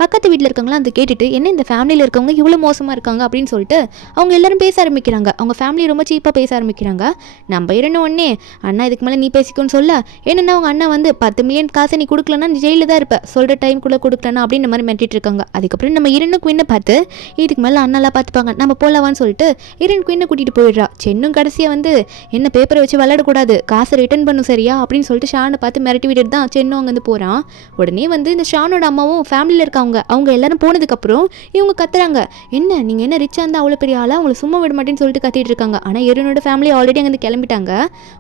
பக்கத்து வீட்டில் இருக்கவங்களாம் அதை கேட்டுட்டு என்ன இந்த ஃபேமிலியில் இருக்கவங்க இவ்வளோ மோசமாக இருக்காங்க அப்படின்னு சொல்லிட்டு அவங்க எல்லாரும் பேச ஆரம்பிக்கிறாங்க. அவங்க ஃபேமிலி ரொம்ப சீப்பாக பேச ஆரம்பிக்கிறாங்க. நம்ம ஹீரோயின் ஒன்னே அண்ணா இதுக்கு மேலே நீ பேசிக்கோன்னு சொல்ல, என்னன்னா அவங்க அண்ணா வந்து 10 மில்லியன் காசை நீ கொடுக்கலன்னா நீ ஜெயிலில் தான் இருப்ப, சொல்கிற டைம்குள்ளே கொடுக்கலன்னா அப்படின்ற மாதிரி மெட்டிட்டு இருக்காங்க. அதுக்கப்புறம் நம்ம ஹீரோயின் குயினை பார்த்து இதுக்கு மேலே அண்ணாலாம் பார்த்துப்பாங்க நம்ம போகலாவான்னு சொல்லிட்டு ஹீரோயின் குயினை கூட்டிகிட்டு போயிடுறா. சென்னும் கடைசியாக வந்து என்ன பேப்பரை வச்சு விளையாடக்கூடாது, காசை ரிட்டர்ன் பண்ணும் சரியா அப்படின்னு சொல்லிட்டு ஷானை பார்த்து மிரட்டி விட்டுட்டு தான் சென்னும் அங்கே வந்து போகிறான். உடனே வந்து இந்த ஷானோட அம்மாவும் ஃபேமிலியில் இருக்கவங்க அவங்க எல்லாரும் போனதுக்கப்புறம் இவங்க கத்துறாங்க, என்ன நீங்கள் என்ன ரிச்சாக இருந்தால் அவ்வளோ பெரிய ஆளாக அவங்களை சும்மா விட மாட்டேன்னு சொல்லிட்டு கத்திட்டு இருக்காங்க. ஆனால் ஹீரோனோட ஃபேமிலி ஆல்ரெடி அங்கே கிளம்பிட்டாங்க.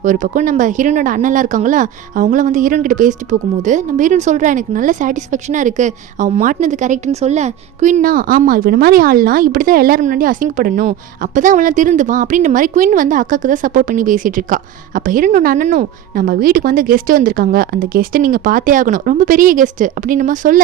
ஒரு பக்கம் நம்ம ஹீரோனோட அண்ணெல்லாம் இருக்காங்களா, அவங்கள வந்து ஹீரோன் கிட்ட பேசிட்டு போகும்போது நம்ம ஹீரோன் சொல்கிறா எனக்கு நல்ல சாட்டிஸ்ஃபேக்ஷனாக இருக்குது, அவன் மாட்டினது கரெக்டுன்னு சொல்ல, குயின்னா ஆமாம் இவன மாதிரி ஆள்லாம் இப்படி தான் எல்லாரும் முன்னாடி அசிங்கப்படணும், அப்போ தான் அவங்களாம் திருந்துவான் அப்படின்ற மாதிரி குயின் வந்து அக்காவுக்கு தான் சப்போர்ட் பண்ணி பேசிகிட்டு இருக்கா. அப்போ ஹீரோனோட அண்ணனும் நம்ம வீட்டுக்கு வந்து கெஸ்ட்டு வந்திருக்காங்க, அந்த கெஸ்ட்டை நீங்கள் பார்த்தே ஆகணும், ரொம்ப பெரிய கெஸ்ட்டு அப்படின்னு நம்ம சொல்ல,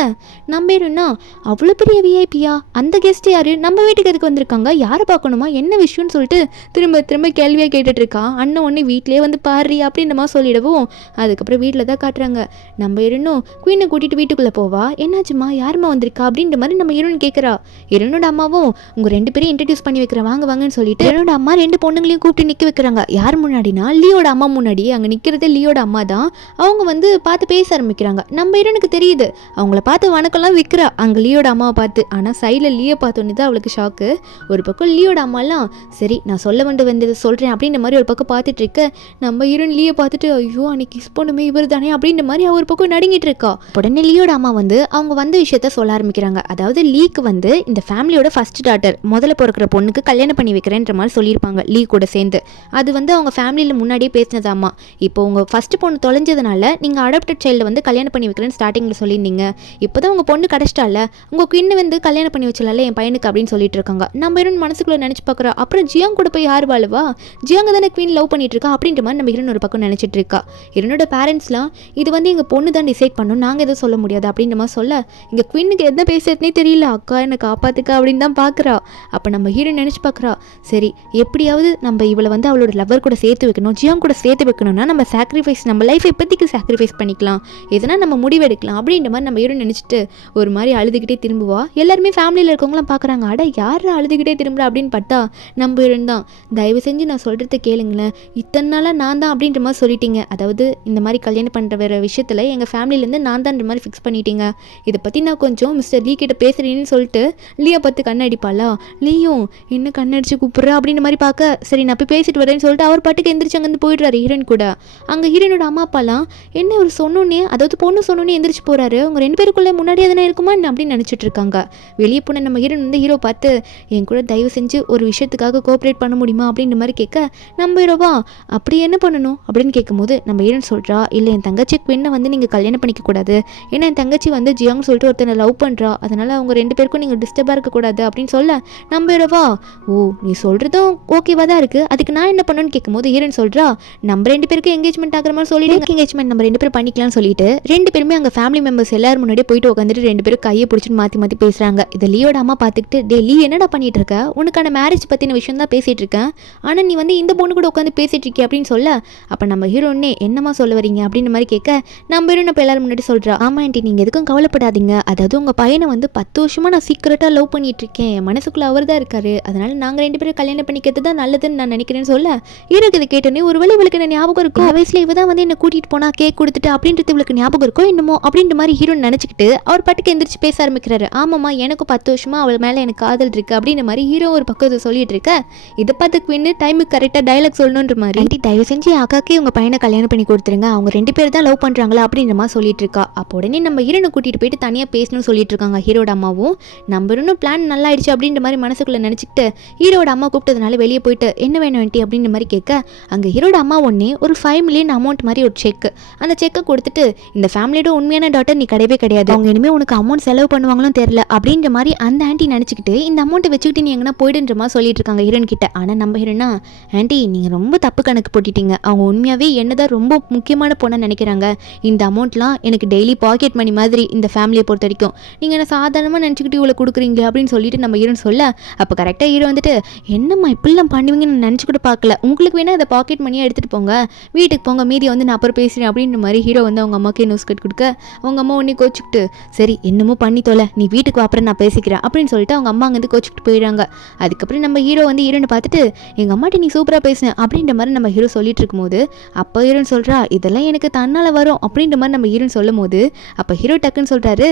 நம்ம ஹீரோன்னா அவ்வளோ பெரிய விஐபியா, அந்த கெஸ்ட் யார், நம்ம வீட்டுக்கு எதுக்கு வந்திருக்காங்க, யாரை பார்க்கணுமா, என்ன விஷயம்னு சொல்லிட்டு திரும்ப திரும்ப கேள்வியாக கேட்டுட்டு இருக்கா. அண்ணன் ஒன்று வீட்டிலே வந்து பாரு அப்படின்ற மாதிரி சொல்லிடவும் அதுக்கப்புறம் வீட்டில் தான் காட்டுறாங்க. நம்ம ஹீரோனும் குயினை கூட்டிகிட்டு வீட்டுக்குள்ளே போவா. என்னாச்சுமா யாருமா வந்திருக்கா அப்படின்ற மாதிரி நம்ம ஹீரோயின் கேட்குறா. ஹீரோனோட அம்மாவும் உங்கள் 2 பேரையும் இன்ட்ரடியூஸ் பண்ணி வைக்கிறேன் வாங்க வாங்கன்னு சொல்லிட்டு ஹீரோனோட அம்மா 2 பொண்ணுங்களையும் கூப்பிட்டு நிற்க வைக்கிறாங்க. யார் முன்னாடினா லியோட அம்மா முன்னாடி. அங்கே நிற்கிறது லியோட அம்மா தான். அவங்க வந்து பார்த்து பேச ஆரம்பிக்கிறாங்க. நம்ம ஹீரோனுக்கு தெரியுது, அவங்கள பார்த்து வணக்கம்லாம் விற்கிறா அங்கே லியோட அம்மாவை பார்த்து. ஆனால் சைடில் லியோ பார்த்தோன்னே தான் அவளுக்கு ஷாக்கு. ஒரு பக்கம் லியோட அம்மாலாம் சரி நான் சொல்ல வந்தது சொல்கிறேன் அப்படின்ற மாதிரி ஒரு பக்கம் பார்த்துட்டு இருக்க. நம்ம ஹீரோயின் லியோ பார்த்துட்டு ஐயோ அன்னைக்கு கிஸ் பண்ணுமே இவர் தானே அப்படின்ற மாதிரி ஒரு பக்கம் நடுங்கிட்டு இருக்கா. உடனே லியோட அம்மா வந்து அவங்க வந்த விஷயத்த சொல்ல ஆரம்பிக்கிறாங்க. அதாவது லீக்கு வந்து இந்த ஃபேமிலியோட ஃபர்ஸ்ட் டாட்டர், முதல்ல பிறக்கிற பொண்ணுக்கு கல்யாணம் பண்ணி வைக்கிறேன்ற மாதிரி சொல்லியிருப்பாங்க லீ கூட சேர்ந்து. அது வந்து அவங்க ஃபேமிலியில் முன்னாடியே பேசினதாம்மா. இப்போ உங்கள் ஃபர்ஸ்ட் பொண்ணு தொலைஞ்சதுனால நீங்கள் அடாப்டட் சைல்டு வந்து கல்யாணம் பண்ணி வைக்கிறேன்னு ஸ்டார்டிங்கில் சொல்லியிருந்தீங்க. இப்போ தான் உங்கள் பொண்ணு கிடச்சிட்டால, உங்கள் குயின்னு வந்து கல்யாணம் பண்ணி வச்சலால என் பையனுக்கு அப்படின்னு சொல்லிட்டு இருக்காங்க. நம்ம ஹீரோயின் மனசுக்குள்ளே நினச்சி பார்க்குறா, அப்புறம் ஜியாங் கூட போய் யார் வாழுவா, ஜியாங்க தானே குவீன் லவ் பண்ணிட்டு இருக்கா அப்படின்ற மாதிரி நம்ம ஹீரோன் ஒரு பக்கம் நினச்சிட்டு இருக்கா. ஹீரோனோட பேரண்ட்ஸ்லாம் இது வந்து எங்கள் பொண்ணு தான் டிசைட் பண்ணணும், நாங்கள் எதுவும் சொல்ல முடியாது அப்படின்ற மாதிரி சொல்ல, இங்கே குவீனுக்கு என்ன பேசுறதுனே தெரியல, அக்கா என்னை காப்பாத்துக்கா அப்படின்னு தான் பார்க்குறா. அப்போ நம்ம ஹீரோயின் நினச்சி பார்க்குறா, சரி எப்படியாவது நம்ம இவளை வந்து அவளோட லவர் கூட சேர்த்து வைக்கணும், ஜியாங் கூட சேர்த்து வைக்கணும்னா நம்ம சாக்ரிஃபைஸ், நம்ம லைஃப் எப்போதைக்கு சாக்ரிஃபைஸ் பண்ணிக்கலாம், எதனா நம்ம முடிவெடுக்கலாம் அப்படின்ற மாதிரி நம்ம ஹீரோயின் நினச்சிட்டு ஒரு மாதிரி அழுதுகிட்டே திரும்புவா. எல்லாருமே ஃபேமிலியில் இருக்கவங்களாம் பார்க்குறாங்க, அட யார் அழுதுகிட்டே திரும்புறா அப்படின்னு பார்த்தா நம்ம ஹீரோயின் தான். தயவு செஞ்சு நான் சொல்கிறத கேளுங்களேன், இத்தனை நாளாக நான் தான் அப்படின்ற மாதிரி சொல்லிட்டீங்க, அதாவது இந்த மாதிரி கல்யாணம் பண்ணுற வேறு விஷயத்தில் எங்கள் ஃபேமிலியிலேருந்து நான் தான்ன்ற மாதிரி ஃபிக்ஸ் பண்ணிட்டீங்க, இதை பற்றி நான் கொஞ்சம் மிஸ்டர் லீ கிட்ட பேசுகிறேன்னு சொல்லிட்டு லீயை பார்த்து கண்ணடிப்பாளா. லீயும் என்ன கண்ணடிச்சு கூப்பிட்றா அப்படின்ற மாதிரி பார்க்க, சரி நான் போய் பேசிட்டு வரேன்னு சொல்லிட்டு அவர் பாட்டுக்கு எந்திரிச்சு அங்கேருந்து போயிடுறாரு ஹீரோயின் கூட. அங்கே ஹீரோனோட அம்மா அப்பாலாம் என்ன ஒரு சொன்னோன்னே, அதாவது பொண்ணு சொன்னோன்னே எந்திரிச்சு போகிறாரு, அவங்க 2 பேருக்குள்ளே முன்னாடி எதனா இருக்குமா என்ன அப்படின்னு நினச்சிட்டு இருக்காங்க. வெளியே போன நம்ம ஹீரோன் வந்து ஹீரோ பார்த்து என் கூட தயவு செஞ்சு ஒரு விஷயத்துக்காக கோஆப்ரேட் பண்ண முடியுமா அப்படின்ற மாதிரி கேட்க, நம்ம ஹீரோவா அப்படி என்ன பண்ணணும் அப்படின்னு கேட்கும்போது நம்ம ஹீரோன் சொல்கிறா, இல்லை என் தங்கச்சி பெண்ணை வந்து நீங்கள் கல்யாணம் பண்ணிக்க கூடாது, ஏன்னா என் தங்கச்சி வந்து ஜியாங் சொல்லிட்டு ஒருத்தனை லவ் பண்ணுறா, அதனால் அவங்க 2 பேருக்கும் நீங்கள் டிஸ்டர்பாக இருக்கக்கூடாது அப்படின்னு சொல்ல, நம்ம ஹீரோவா ஓ நீ சொல்கிறதும் ஓகேவா தான் இருக்குது, அதுக்கு நான் என்ன பண்ணணும்னு கேட்கும்போது ஹீரோயின் சொல்கிறா, நம்ம 2 பேருக்கும் எங்கேஜ்மெண்ட் ஆகிற மாதிரி சொல்லிட்டு எங்கேஜ்மெண்ட் நம்ம 2 பேரும் பண்ணிக்கலாம்னு சொல்லிட்டு 2 பேருமே அங்கே ஃபேமிலி மெம்பர்ஸ் எல்லாரும் முன்னாடியே போயிட்டு உட்காந்துட்டு 2 பேரும் கையை பிடிச்சிட்டு மாற்றி மாற்றி பேசுகிறாங்க. இதை லீயோட அம்மா பார்த்துக்கிட்டு, டே லீ என்னடா பண்ணிட்டு இருக்க, உனக்கான மேரேஜ் பற்றின விஷயம் தான் பேசிகிட்டு இருக்கேன், ஆனால் நீ வந்து இந்த பொண்ணு கூட உட்காந்து பேசிகிட்டு இருக்கே அப்படின்னு சொல்ல, அப்போ நம்ம ஹீரோன்னே என்னமா சொல்ல வரீங்க அப்படின்ற மாதிரி கேட்க, நம்ம ஹீரோன் இப்போ எல்லாரும் முன்னாடி சொல்கிறா, ஆமாம் ஆண்டி நீங்கள் எதுக்கும் கவலைப்படாதீங்க, அதாவது உங்கள் பையனை வந்து 10 வருஷமாக நான் சீக்கிரட்டாக லவ் பண்ணிட்டு இருக்கேன், என் மனசுக்குள்ளே அவர் தான் இருக்காரு, அதனால் நாங்கள் 2 பேரும் கல்யாணம் பண்ணிக்கிறது தான் நல்லதுன்னு நான் நினைக்கிறேன்னு சொல்ல, ஹீரோக்கு இதை கேட்டோன்னே ஒருவேளை இவளுக்கு என்ன ஞாபகம் இருக்கும், வயசில் இவ தான் வந்து என்ன கூட்டிகிட்டு போனால் கேக் கொடுத்துட்டு அப்படின்றது இவளுக்கு ஞாபகம் இருக்கோ என்னமோ அப்படின்ற மாதிரி ஹீரோன் நினச்சிக்கிட்டு அவர் பாட்டுக்கு எந்திரிச்சு பேச ஆரம்பிக்கிறாரு. ஆமாம்மா எனக்கும் 10 வருஷமாக அவள் மேலே எனக்கு காதல் இருக்குது அப்படின்ற மாதிரி ஹீரோ ஒரு பக்கத்தை சொல்லிட்டு இருக்க, இதை பார்த்து குவீன் டைமுக்கு கரெக்டாக டைலாக் சொல்லணுன்ற மாதிரி, ஆண்டி தயவு செஞ்சு அக்காக்கே உங்கள் பையனை கல்யாணம் பண்ணி கொடுத்துருங்க, அவங்க 2 பேர் தான் லவ் பண்ணுறாங்களா அப்படின்ற மாதிரி சொல்லிட்டு இருக்கா. அப்போ உடனே நம்ம ஹீரோனை கூட்டிகிட்டு போயிட்டு தனியாக பேசணும்னு சொல்லிட்டு இருக்காங்க ஹீரோட அம்மாவும். நம்ம இன்னும் பிளான் நல்லா ஆயிடுச்சு அப்படின்ற மாதிரி மனசுக்குள்ளே நினச்சிக்கிட்டு ஹீரோட அம்மா கூப்பிட்டதுனால வெளியே போயிட்டு என்ன வேணும் ஆண்டி அப்படின்ற மாதிரி கேட்க, அங்கே ஹீரோட அம்மா ஒன்னே ஒரு 5 மில்லியன் அமௌண்ட் மாதிரி ஒரு செக், அந்த செக்கை கொடுத்துட்டு இந்த ஃபேமிலியோட உண்மையான டாட்டர் நீ கிடையவே கிடையாது, அவங்க இனிமேல் உனக்கு அமௌண்ட் செலவு பண்ணுவாங்களும் தெரியல அப்படின்ற மாதிரி அந்த ஆண்டி நினச்சிக்கிட்டு இந்த அமௌண்ட்டை வச்சுக்கிட்டு நீ எங்கன்னா போயிடுன்ற மாதிரி சொல்லிட்டு இருக்காங்க ஹீரோன் கிட்ட. ஆனால் நம்ம ஹீரோனா, ஆண்டி நீங்கள் ரொம்ப தப்பு கணக்கு போட்டுட்டீங்க, அவங்க உண்மையாகவே என்னதான் ரொம்ப முக்கியமான பொண்ணை நினைக்கிறாங்க, இந்த அமௌண்ட்லாம் எனக்கு டெய்லி பாக்கெட் மணி மாதிரி இந்த ஃபேமிலியை பொறுத்த வரைக்கும், நீங்கள் என்ன சாதாரணமாக நினச்சிக்கிட்டு இவ்வளோ கொடுக்குறீங்க அப்படின்னு சொல்லிட்டு நம்ம ஹீரோன் சொல்ல, அப்போ கரெக்டாக ஹீரோ வந்துட்டு என்னம்மா இப்படிலாம் பண்ணுவீங்கன்னு நினச்சி கூட பார்க்கல, உங்களுக்கு வேணால் அதை பாக்கெட் மணியாக எடுத்துகிட்டு போங்க, வீட்டுக்கு போங்க, மீதி வந்து நான் அப்புறம் பேசுகிறேன் அப்படின்ற மாதிரி ஹீரோ வந்து அவங்க அம்மாக்கே நியூஸ் கட் கொடுக்க, அவங்க அம்மா ஒன்றே கோச்சிக்கிட்டு சரி என்னமோ பண்ணி தொலை, நீ வீட்டுக்கு அப்புறம் நான் பேசிக்கிறேன் அப்படின்னு சொல்லிட்டு அவங்க அம்மா அங்கேருந்து கோச்சிக்கிட்டு போயிடுறாங்க. அதுக்கப்புறம் நம்ம ஹீரோ வந்து ஹீரோனை பார்த்துட்டு எங்கள் அம்மாட்ட நீ சூப்பராக பேசினேன் அப்படின்ற மாதிரி நம்ம ஹீரோ சொல்லிட்டு இருக்கும்போது, அப்போ ஹீரோன்னு சொல்கிறா இதெல்லாம் எனக்கு தன்னால் வரும் அப்படின்ற மாதிரி நம்ம ஹீரோன்னு சொல்லும் போது, அப்போ ஹீரோ டக்குன்னு சொல்கிறாரு,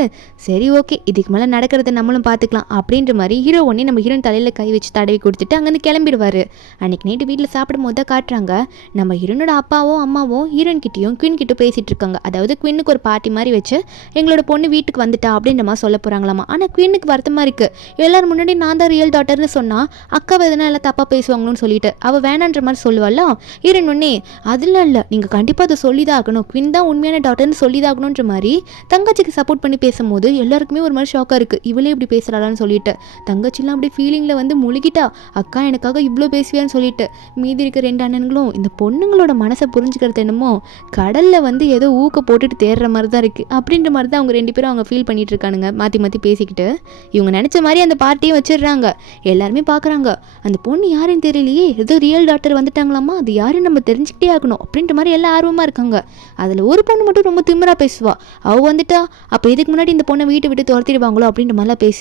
சரி ஓகே இதுக்கு மேலே நடக்கிறத நம்மளும் பார்த்துக்கலாம் அப்படின்ற மாதிரி ஹீரோ ஒன்னே நம்ம ஹீரோன் தலையில் கை வச்சு தடவி கொடுத்துட்டு அங்கேருந்து கிளம்பிடுவார். அன்றைக்கி நைட்டு வீட்டில் சாப்பிடும் போது தான் காட்டுறாங்க, நம்ம ஹீரோனோட அப்பாவும் அம்மாவும் ஹீரோன் கிட்டேயும் குயின் கிட்ட பேசிகிட்டு இருக்காங்க. அதாவது குயினுக்கு ஒரு பார்ட்டி மாதிரி வச்சு எங்களோட பொண்ணு வீட்டுக்கு வந்துட்டா அப்படின்ற மாதிரி சொல்ல போகிறாங்களாமா. ஆனால் குயினுக்கு வருத்தமாக இருக்குது, எல்லோரும் முன்னாடி நான் தான் ரியல் டாட்டர்னு சொன்னால் அக்காவை எதனா எல்லாம் தப்பாக பேசுவாங்கன்னு சொல்லிட்டு அவள் வேணான்ற மாதிரி சொல்லுவாள். ஹீரோன் ஒன்னே அதெல்லாம் இல்லை, நீங்கள் கண்டிப்பாக அதை சொல்லி தான் ஆகணும், குயின் தான் உண்மையான டாட்டர்னு சொல்லி தான் ஆகணுன்ற மாதிரி தங்கச்சிக்கு சப்போர்ட் பண்ணி பேசும்போது எல்லாருக்குமே ஒரு மாதிரி ஷாக்காக இருக்குது, இவளே இப்படி பேசுகிறாளான்னு சொல்லிட்டு. தங்கச்சிலாம் அப்படி ஃபீலிங்கில் வந்து முழுகிட்டா, அக்கா எனக்காக இவ்வளோ பேசுவியான்னு சொல்லிட்டு. மீதி இருக்க 2 அண்ணன்களும் இந்த பொண்ணுங்களோட மனசை புரிஞ்சுக்கிறது என்னமோ கடலில் வந்து ஏதோ ஊக்க போட்டுட்டு தேடுற மாதிரி தான் இருக்குது அப்படின்ற மாதிரி தான் அவங்க 2 பேரும் அவங்க ஃபீல் பண்ணிட்டு இருக்கானுங்க, மாற்றி மாற்றி பேசிக்கிட்டு. இவங்க நினச்ச மாதிரி அந்த பார்ட்டியும் வச்சிடுறாங்க. எல்லாருமே பார்க்குறாங்க, அந்த பொண்ணு யாருன்னு தெரியலையே, ஏதோ ரியல் டாக்டர் வந்துட்டாங்களாமா, அது யாருன்னு நம்ம தெரிஞ்சுக்கிட்டே ஆகணும் அப்படின்ற மாதிரி எல்லாம் ஆர்வமாக இருக்காங்க. அதில் ஒரு பொண்ணு மட்டும் ரொம்ப திமிரா பேசுவா, அவள் வந்துட்டா அப்போ இதுக்கு முன்னாடி இந்த பொண்ணை வீட்டை விட்டு துரத்திடுவாங்களோ அப்படின்ற மாதிரிலாம் பேச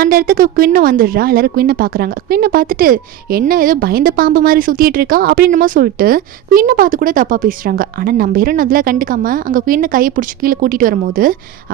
அந்த இடத்துக்கு குயின்னு வந்துடுறா. எல்லாரும் குயினை பார்க்குறாங்க. குயினை பார்த்துட்டு என்ன ஏதோ பயந்த பாம்பு மாதிரி சுற்றிட்டு இருக்கா அப்படின்ற மாதிரி சொல்லிட்டு குயினை பார்த்து கூட தப்பாக பேசுகிறாங்க. ஆனால் நம்ம ஹீரோன் அதில் கண்டுக்காம அங்கே குயினை கையை பிடிச்சி கீழே கூட்டிகிட்டு வரும்போது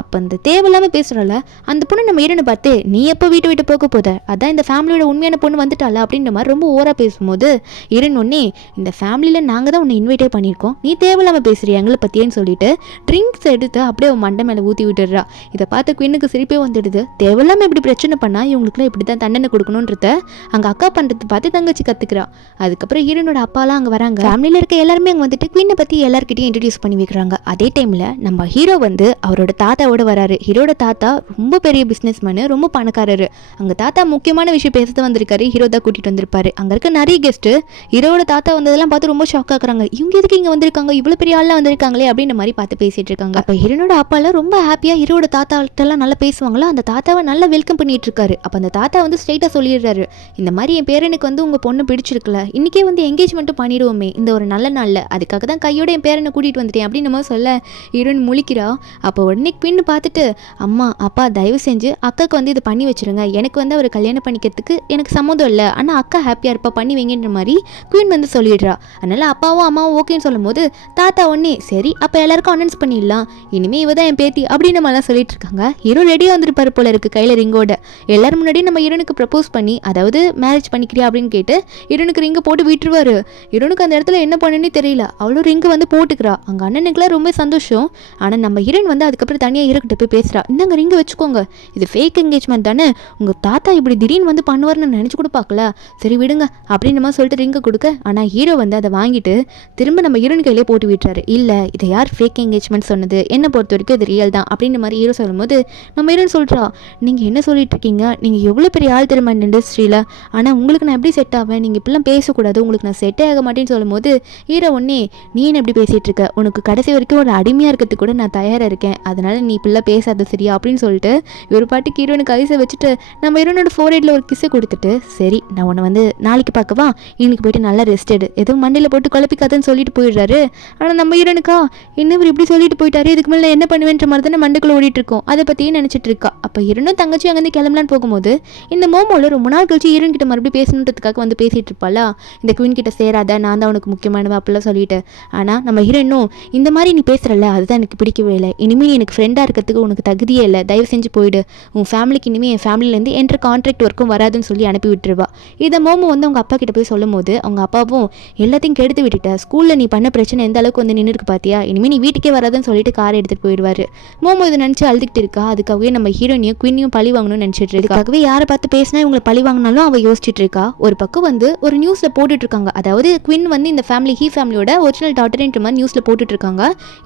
அப்போ அந்த தேவையில்லாமல் பேசுகிறால அந்த பொண்ணு நம்ம ஹீரோனை பார்த்து நீ எப்போ வீட்டை விட்டு போக போத, அதான் இந்த ஃபேமிலியோட உண்மையான பொண்ணு வந்துட்டால அப்படின்ற மாதிரி ரொம்ப ஓவராக பேசும்போது ஹீரோன் ஒன்னே இந்த ஃபேமிலியில் நாங்கள் தான் உன்னை இன்வைட்டே பண்ணியிருக்கோம், நீ தேவையில்லாமல் பேசுகிறியா எங்களை பற்றியேன்னு சொல்லிட்டு ட்ரிங்க்ஸ் எடுத்து அப்படியே மண்டை மேலே ஊற்றி விட்டுடுறா. இதை பார்த்து குயினுக்கு சிரிப்பே வந்துடுது. தேவையில்லாமல் இப்படி பிரச்சனை பண்ணால் இவங்களுக்குலாம் இப்படி தான் தண்டனை கொடுக்கணுன்றத அங்கே அக்கா பண்ணுறது பார்த்து தங்கச்சி கற்றுக்கிறா. அதுக்கப்புறம் ஹீரோனோட அப்பாலாம் அங்கே வராங்க. ஃபேமிலியில் இருக்க எல்லாருமே அங்கே வந்துட்டு குயினை பற்றி எல்லாருக்கிட்டையும் இன்ட்ரடியூஸ் பண்ணி வைக்கிறாங்க. அதே டைமில் நம்ம ஹீரோ வந்து அவரோட தாத்தாவோட வராரு. ஹீரோட தாத்தா ரொம்ப பெரிய பிஸ்னஸ் மேனு, ரொம்ப பணக்காரரு. அங்கே தாத்தா முக்கியமான விஷயம் பேச வந்திருக்காரு, ஹீரோ தான் கூட்டிகிட்டு வந்திருப்பாரு. அங்கே இருக்க நிறைய கெஸ்ட்டு ஹீரோட தாத்தா வந்ததெல்லாம் பார்த்து ரொம்ப ஷாக் ஆகுறாங்க. இவங்க எதுக்கு இங்கே வந்திருக்காங்க, இவ்வளோ பெரிய ஆள்லாம் வந்திருக்காங்களே அப்படின்ற மாதிரி பார்த்து பேசிட்டு இருக்காங்க. அப்போ ஹீரோனோட அப்பாலாம் ரொம்ப ஹாப்பியாக ஹீரோட தாத்தாட்டெல்லாம் நல்லா பேசுவாங்களா, அந்த தாத்தாவை நல்லா வெல்கம் பண்ணிட்டு இருக்காரு. அப்போ அந்த தாத்தா வந்து ஸ்ட்ரெயிட்டாக சொல்லிடுறாரு, இந்த மாதிரி என் பேரனுக்கு வந்து உங்கள் பொண்ணு பிடிச்சிருக்கல, இன்றைக்கே வந்து எங்கேஜ்மெண்ட்டும் பண்ணிடுவோமே இந்த ஒரு நல்ல நாளில், அதுக்காக தான் கையோட என் பேரனை கூட்டிகிட்டு வந்துட்டேன் அப்படின்னு நம்ம சொல்ல ஹீரோயின் முழிக்கிறா. அப்போ உடனே பின்னு பார்த்துட்டு, அம்மா அப்பா தயவு செஞ்சு அக்காவுக்கு வந்து இது பண்ணி வச்சுருங்க, எனக்கு வந்து அவர் கல்யாணம் பண்ணிக்கிறதுக்கு எனக்கு சம்மதம் இல்லை, ஆனால் அக்கா ஹாப்பியாக இருப்பா பண்ணி வைங்கன்ற மாதிரி குயின் வந்து சொல்லிடுறா. அதனால் அப்பாவும் அம்மாவும் ஓகேன்னு சொல்லும் போது தாத்தா ஒன்னே சரி அப்போ எல்லாருக்கும் அனௌன்ஸ் பண்ணிடலாம், இனிமேல் இவ தான் என் பேத்தி அப்படின்னு நம்மளாம் சொல்லிட்டு இருக்காங்க. ஹீரோ ரெடியாக வந்துருப்பாரு போல இருக்கு கையில் ரிங்கோட. எல்லாரும் முன்னாடி நம்ம ஹீரோனுக்கு ப்ரப்போஸ் பண்ணி, அதாவது மேரேஜ் பண்ணிக்கிறியா அப்படின்னு கேட்டு ஹீரோனுக்கு ரிங்கை போட்டு விட்டுருவாரு. ஹீரோனுக்கு அந்த இடத்துல என்ன பண்ணுன்னு தெரியல, அவ்வளோ ரிங்கு வந்து போட்டுக்கிறா. அங்கே அண்ணனுக்குலாம் ரொம்ப சந்தோஷம். ஆனால் நம்ம ஹீரோயின் வந்து அதுக்கப்புறம் தனியாக ஹீரோக்கிட்ட போய் பேசுகிறா, இந்தாங்க ரிங்கு வச்சுக்கோங்க, இது ஃபேக் என்கேஜ்மெண்ட் தானே, உங்கள் தாத்தா இப்படி திடீர்னு வந்து பண்ணுவார்னு நினச்சி கூட பார்க்கல, சரி விடுங்க அப்படின்னு நம்ம சொல்லிட்டு ரிங்கை கொடுக்க, ஆனால் ஹீரோ வந்து அதை வாங்கிட்டு திரும்ப நம்ம ஹீரோயின் கையிலே போட்டு விட்டுறாரு. இல்லை இதை யார் ஃபேக் என்கேஜ்மெண்ட் சொன்னது, என்னை பொறுத்த வரைக்கும் இது ரியல் தான் அப்படின்ற மாதிரி ஹீரோ சொல்லும்போது நம்ம ஹீரோயின் சொல்கிறா, நீங்கள் என்ன சொல்லிட்டு இருக்கீங்க, நீங்கள் எவ்வளோ பெரிய ஆள் தெரியுமா இந்த இண்டஸ்ட்ரியில், ஆனால் உங்களுக்கு நான் எப்படி செட் ஆவேன், நீங்கள் இப்படிலாம் பேசக்கூடாது, உங்களுக்கு நான் செட்டே ஆக மாட்டேன்னு சொல்லும்போது ஹீரோ ஒன்னே நீ என்ன எப்படி பேசிகிட்டு இருக்க, உனக்கு கடைசி வரைக்கும் ஒரு அடிமையாக இருக்கிறதுக்கு கூட நான் தயாராக இருக்கேன், அதனால் நீ இப்படிலாம் பேசாத சரியா அப்படின்னு சொல்லிட்டு ஒரு பாட்டுக்கு ஹீரோனுக்கு ஐஸை வச்சுட்டு நம்ம ஹீரோனோட ஃபோர்ஹெட்டில் ஒரு கிஸ்ஸை கொடுத்துட்டு, சரி நான் உன்னை வந்து நாளைக்கு பார்க்கவா, இன்னைக்கு போயிட்டு நல்லா ரெஸ்ட் எடு, எதுவும் மண்டையில் போட்டு குழப்பிக்காதுன்னு சொல்லிட்டு போயிடுறாரு. ஆனால் நம்ம ஹீரோனுக்கா இன்னும் இப்படி சொல்லிட்டு போயிட்டாரு, இதுக்கு மேலே என்ன பண்ணுவேன்ற மாதிரி தானே மண்டைக்குள்ள ஓடிட்டு இருக்கோம், அதை பற்றியே நினச்சிட்டு இருக்கா. அப்போ ஹீரோனும் தங்கச்சி அங்கேருந்து கிளம்பலான்னு போகும்போது இந்த மோமோவில் ரொம்ப நாள் கழிச்சு ஹீரோன் கிட்ட மறுபடியும் பேசணுன்றதுக்காக வந்து பேசிகிட்டு இருப்பாளா, இந்த குயின் கிட்ட சேராத, நான் தான் உனக்கு முக்கியமானவ அப்படிலாம் சொல்லிட்டு. ஆனால் நம்ம ஹீரோனும் இந்த மாதிரி நீ பேசுகிறல்ல அதுதான் எனக்கு பிடிக்கவே இல்லை, இனிமேல் எனக்கு ஃப்ரெண்டாக இருக்கிறதுக்கு உனக்கு தகுதியே இல்லை, தயவு செஞ்சு போயிடு, உன் ஃபேமிலிக்கு இனிமேல் என் ஃபேமிலியிலேருந்து என்ற கான்ட்ராக்ட் ஒர்க்கும் வராதுன்னு சொல்லி அனுப்பி விட்டுருவா. இதை மோமோ வந்து அவங்க அப்பா கிட்ட போய் சொல்லும் போது அவங்க அப்பாவும் எல்லாத்தையும் கெடுத்து விட்டுட்ட, ஸ்கூலில் நீ பண்ண பிரச்சனை எந்த அளவுக்கு வந்து நின்று இருக்கு பார்த்தியா, இனிமேல் நீ வீட்டுக்கே வராதுன்னு சொல்லிட்டு காரை எடுத்துகிட்டு போயிடுவார். மோமோ இதை நினச்சி அழுதுகிட்டு இருக்கா. அதுக்காகவே நம்ம ஹீரோனியும் குயினையும் பழி வாங்கணும்னு நினச்சிட்டு இருக்காகவே யாரை பார்த்து பேசினா இவங்களை பழி வாங்கினாலும் அவள் யோசிச்சுட்டு இருக்கா. ஒரு பக்கம் வந்து ஒரு நியூஸில் போட்டுட்டு இருக்காங்க, அதாவது குயின் வந்து இந்த ஃபேமிலி ஃபேமிலியோட ஒரிஜினல் டாட்டர்ன்ற மாதிரி நியூஸில் போட்டுட்டு இருக்காங்க.